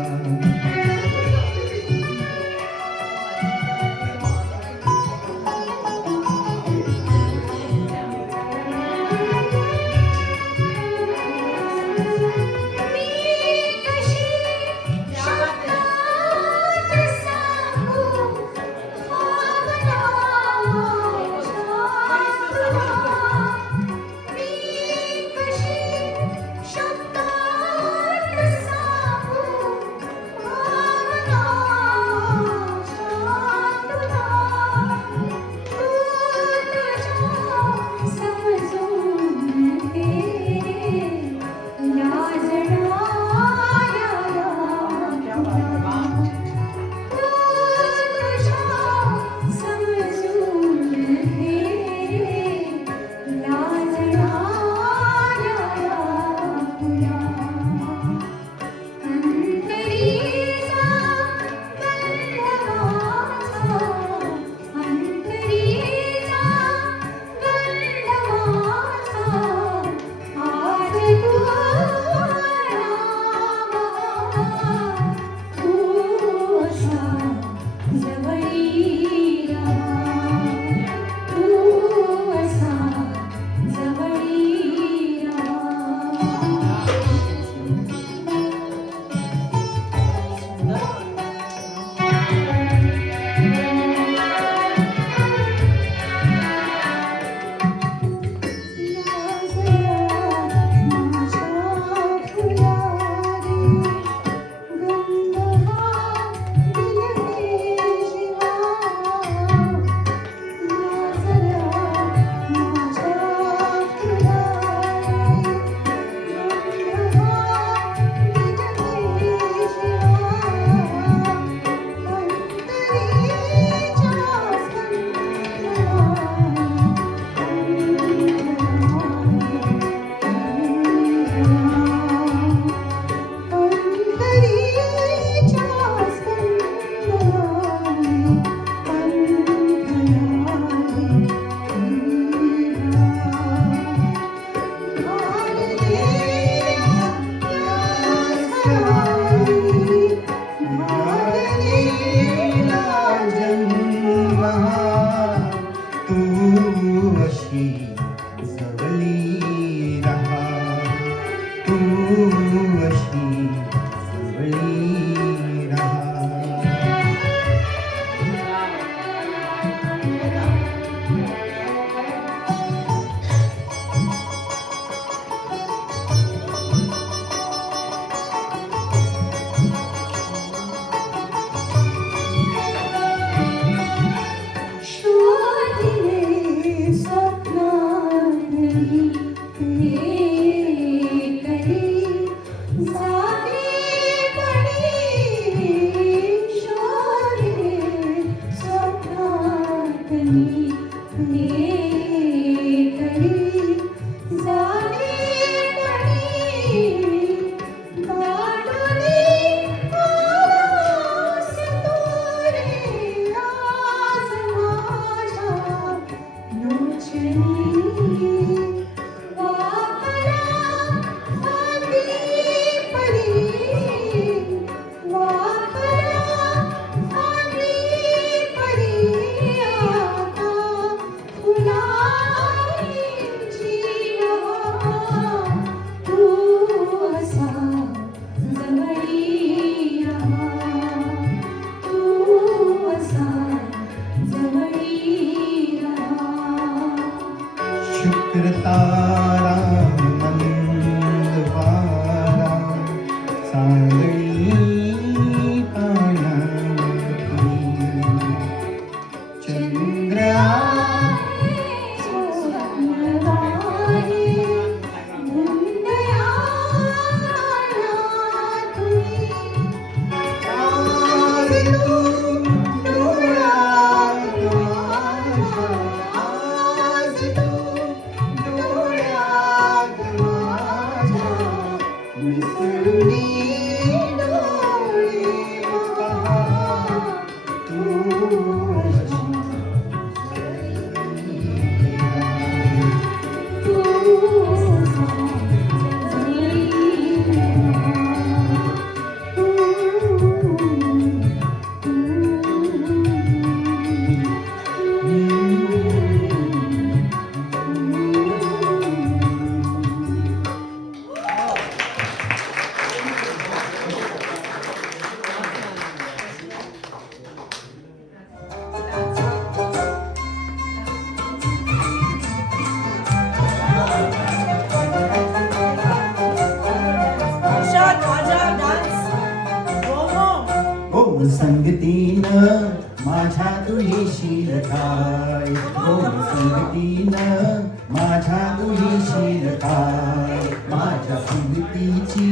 गोड संगतीनं माझ्या तू येशील काय, गोड संगतीनं माझ्या तू येशील काय, माझ्या संगतीची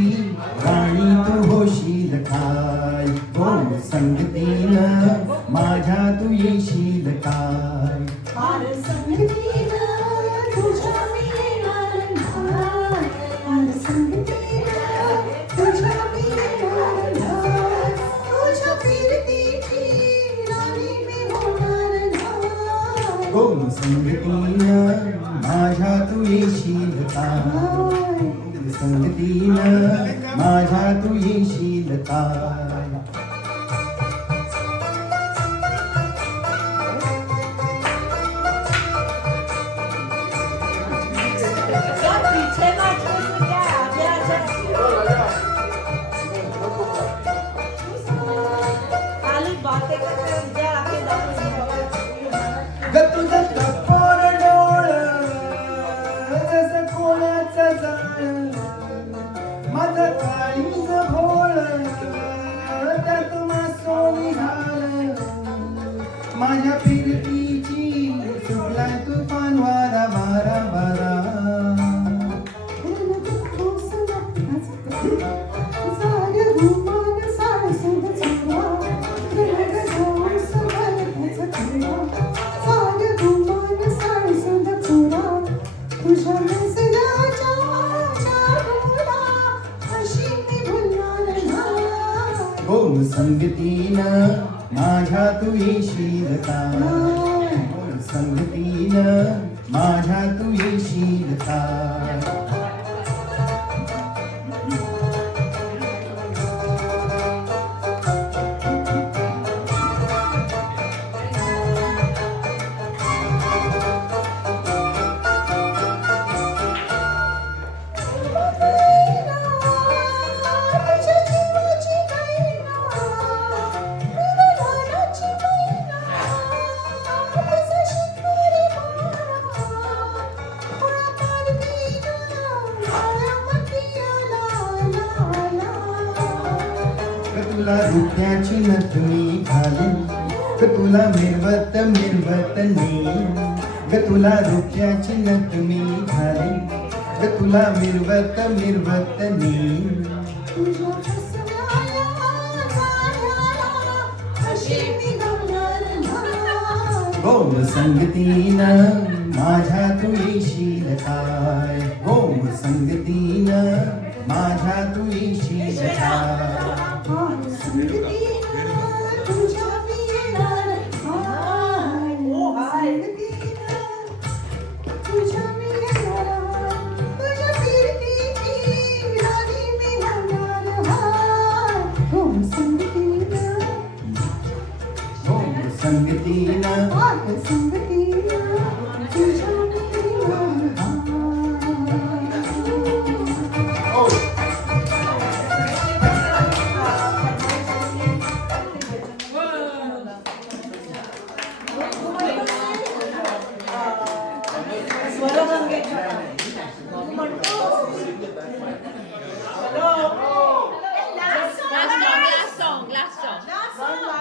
राणी तू होशील काय, गोड संगतीनं माझ्या तू येशील काय. फार संगतीनं तुझ्या मी येणार नाही, फार संगतीनं तुझ्या मी येणार नाही, तुझ्या फिरतीची राणी मी होणार नाही. गोड संगतीनं माझ्या तू येशील काय, संगतीनं माझ्या तू येशील काय. ग तुझं टपोर डोळं जसं कोणाचं जाळं, माझं काळीज भोळं त्यात मासोळी झालं, माझ्या फिरतीची सुटला तुफान वारा बारा बारा. गोड संगतीनं माझ्या तू येशील काय, गोड संगतीनं माझ्या तू येशील काय. तुला रुपयाची नथनी घालीन, ग तुला मिरवत मिरवत नेईन, ग तुला रुपयाची नथनी घालीन, ग तुला मिरवत मिरवत नेईन. गोड संगतीनं माझ्या तू येशील काय, गोड संगतीनं माझ्या तू येशील काय. संगतीनं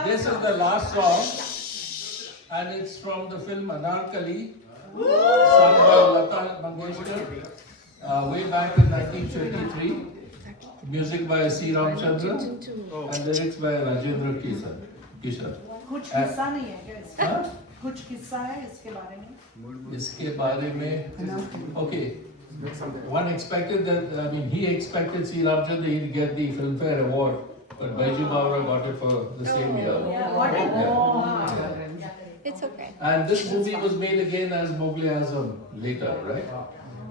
This is the last song, and it's from the film Anarkali, sung by Lata Mangeshkar, way back in 1923. Music by C. Ramchandra and lyrics by Rajendra Kishar. कुछ किस्सा नहीं है क्या इसका? हाँ? कुछ किस्सा है इसके बारे में? इसके बारे में, okay. One expected that, I mean, he expected C. Ramchandra he'd get the Filmfare Award, but Baiju Bawra got it for the same year. Yeah. It's okay. And this movie was made again as Mughal Azam later, right?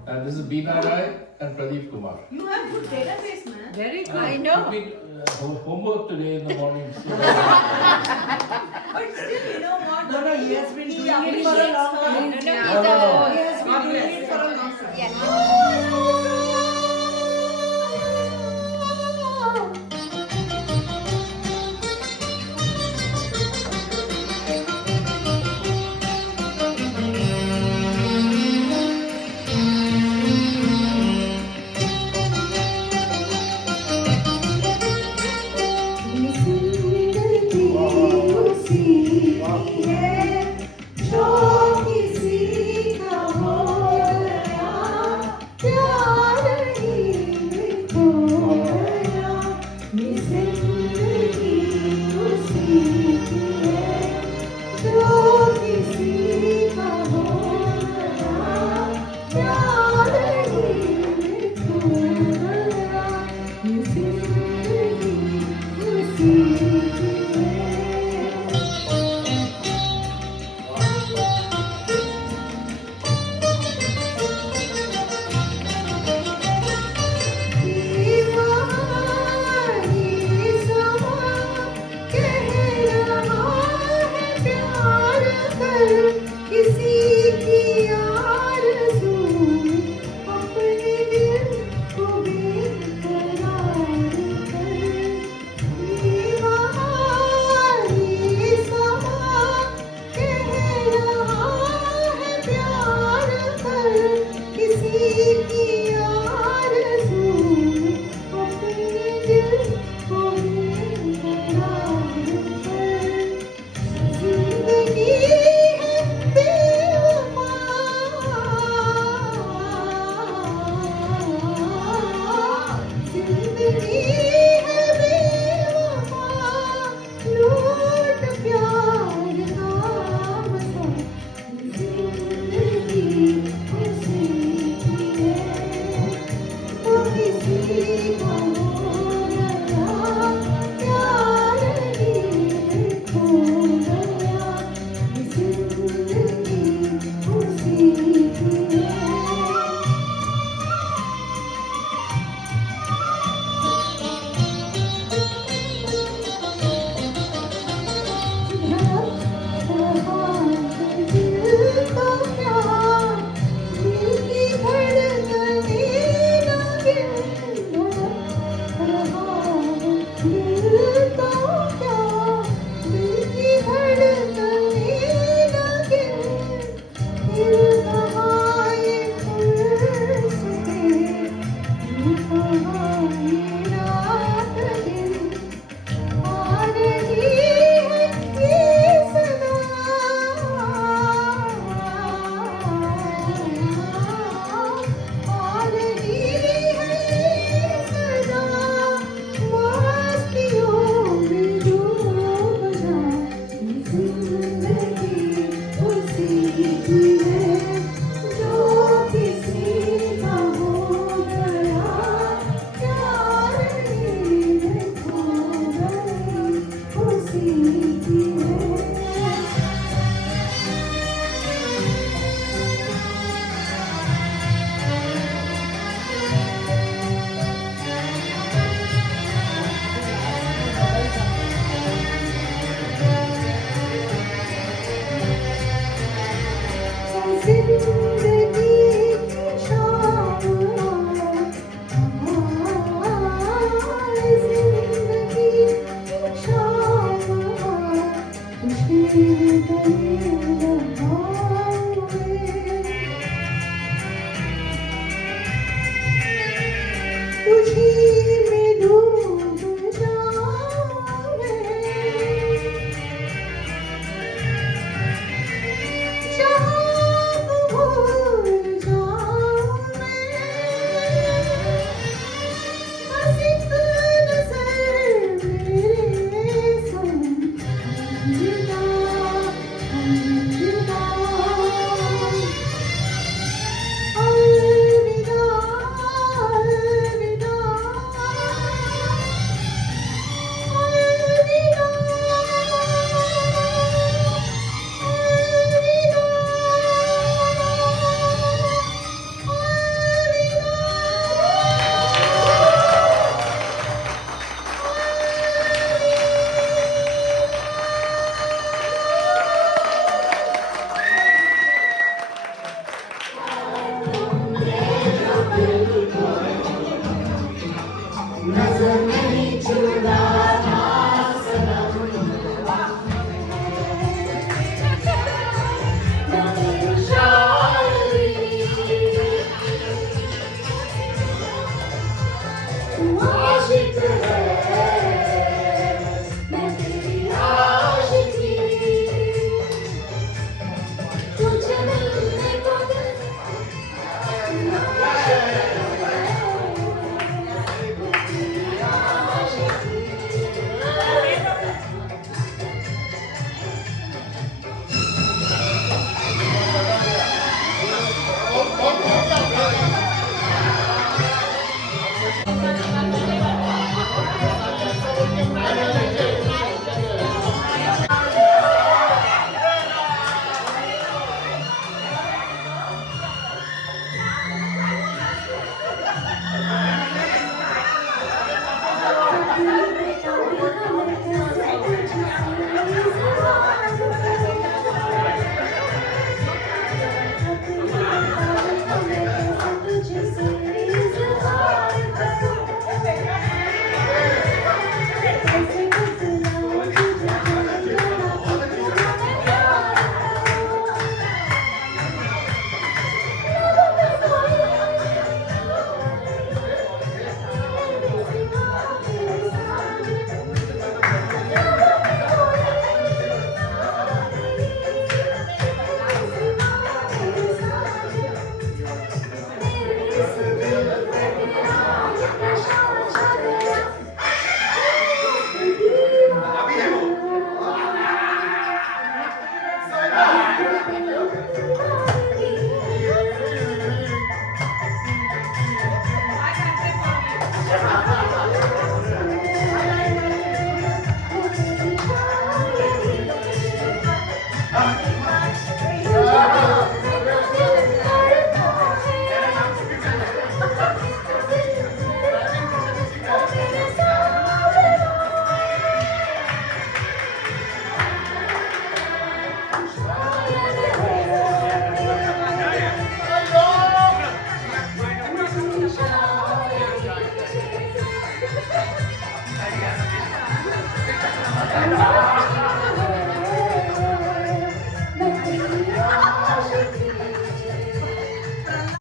And this is Beena Rai and Pradeep Kumar. You have good database, man. Very good. I know. Did homework today in the morning. But still, you know what? No, he has been doing it for a long time. No, He has been doing yes. it for a long time. Yes. प्यार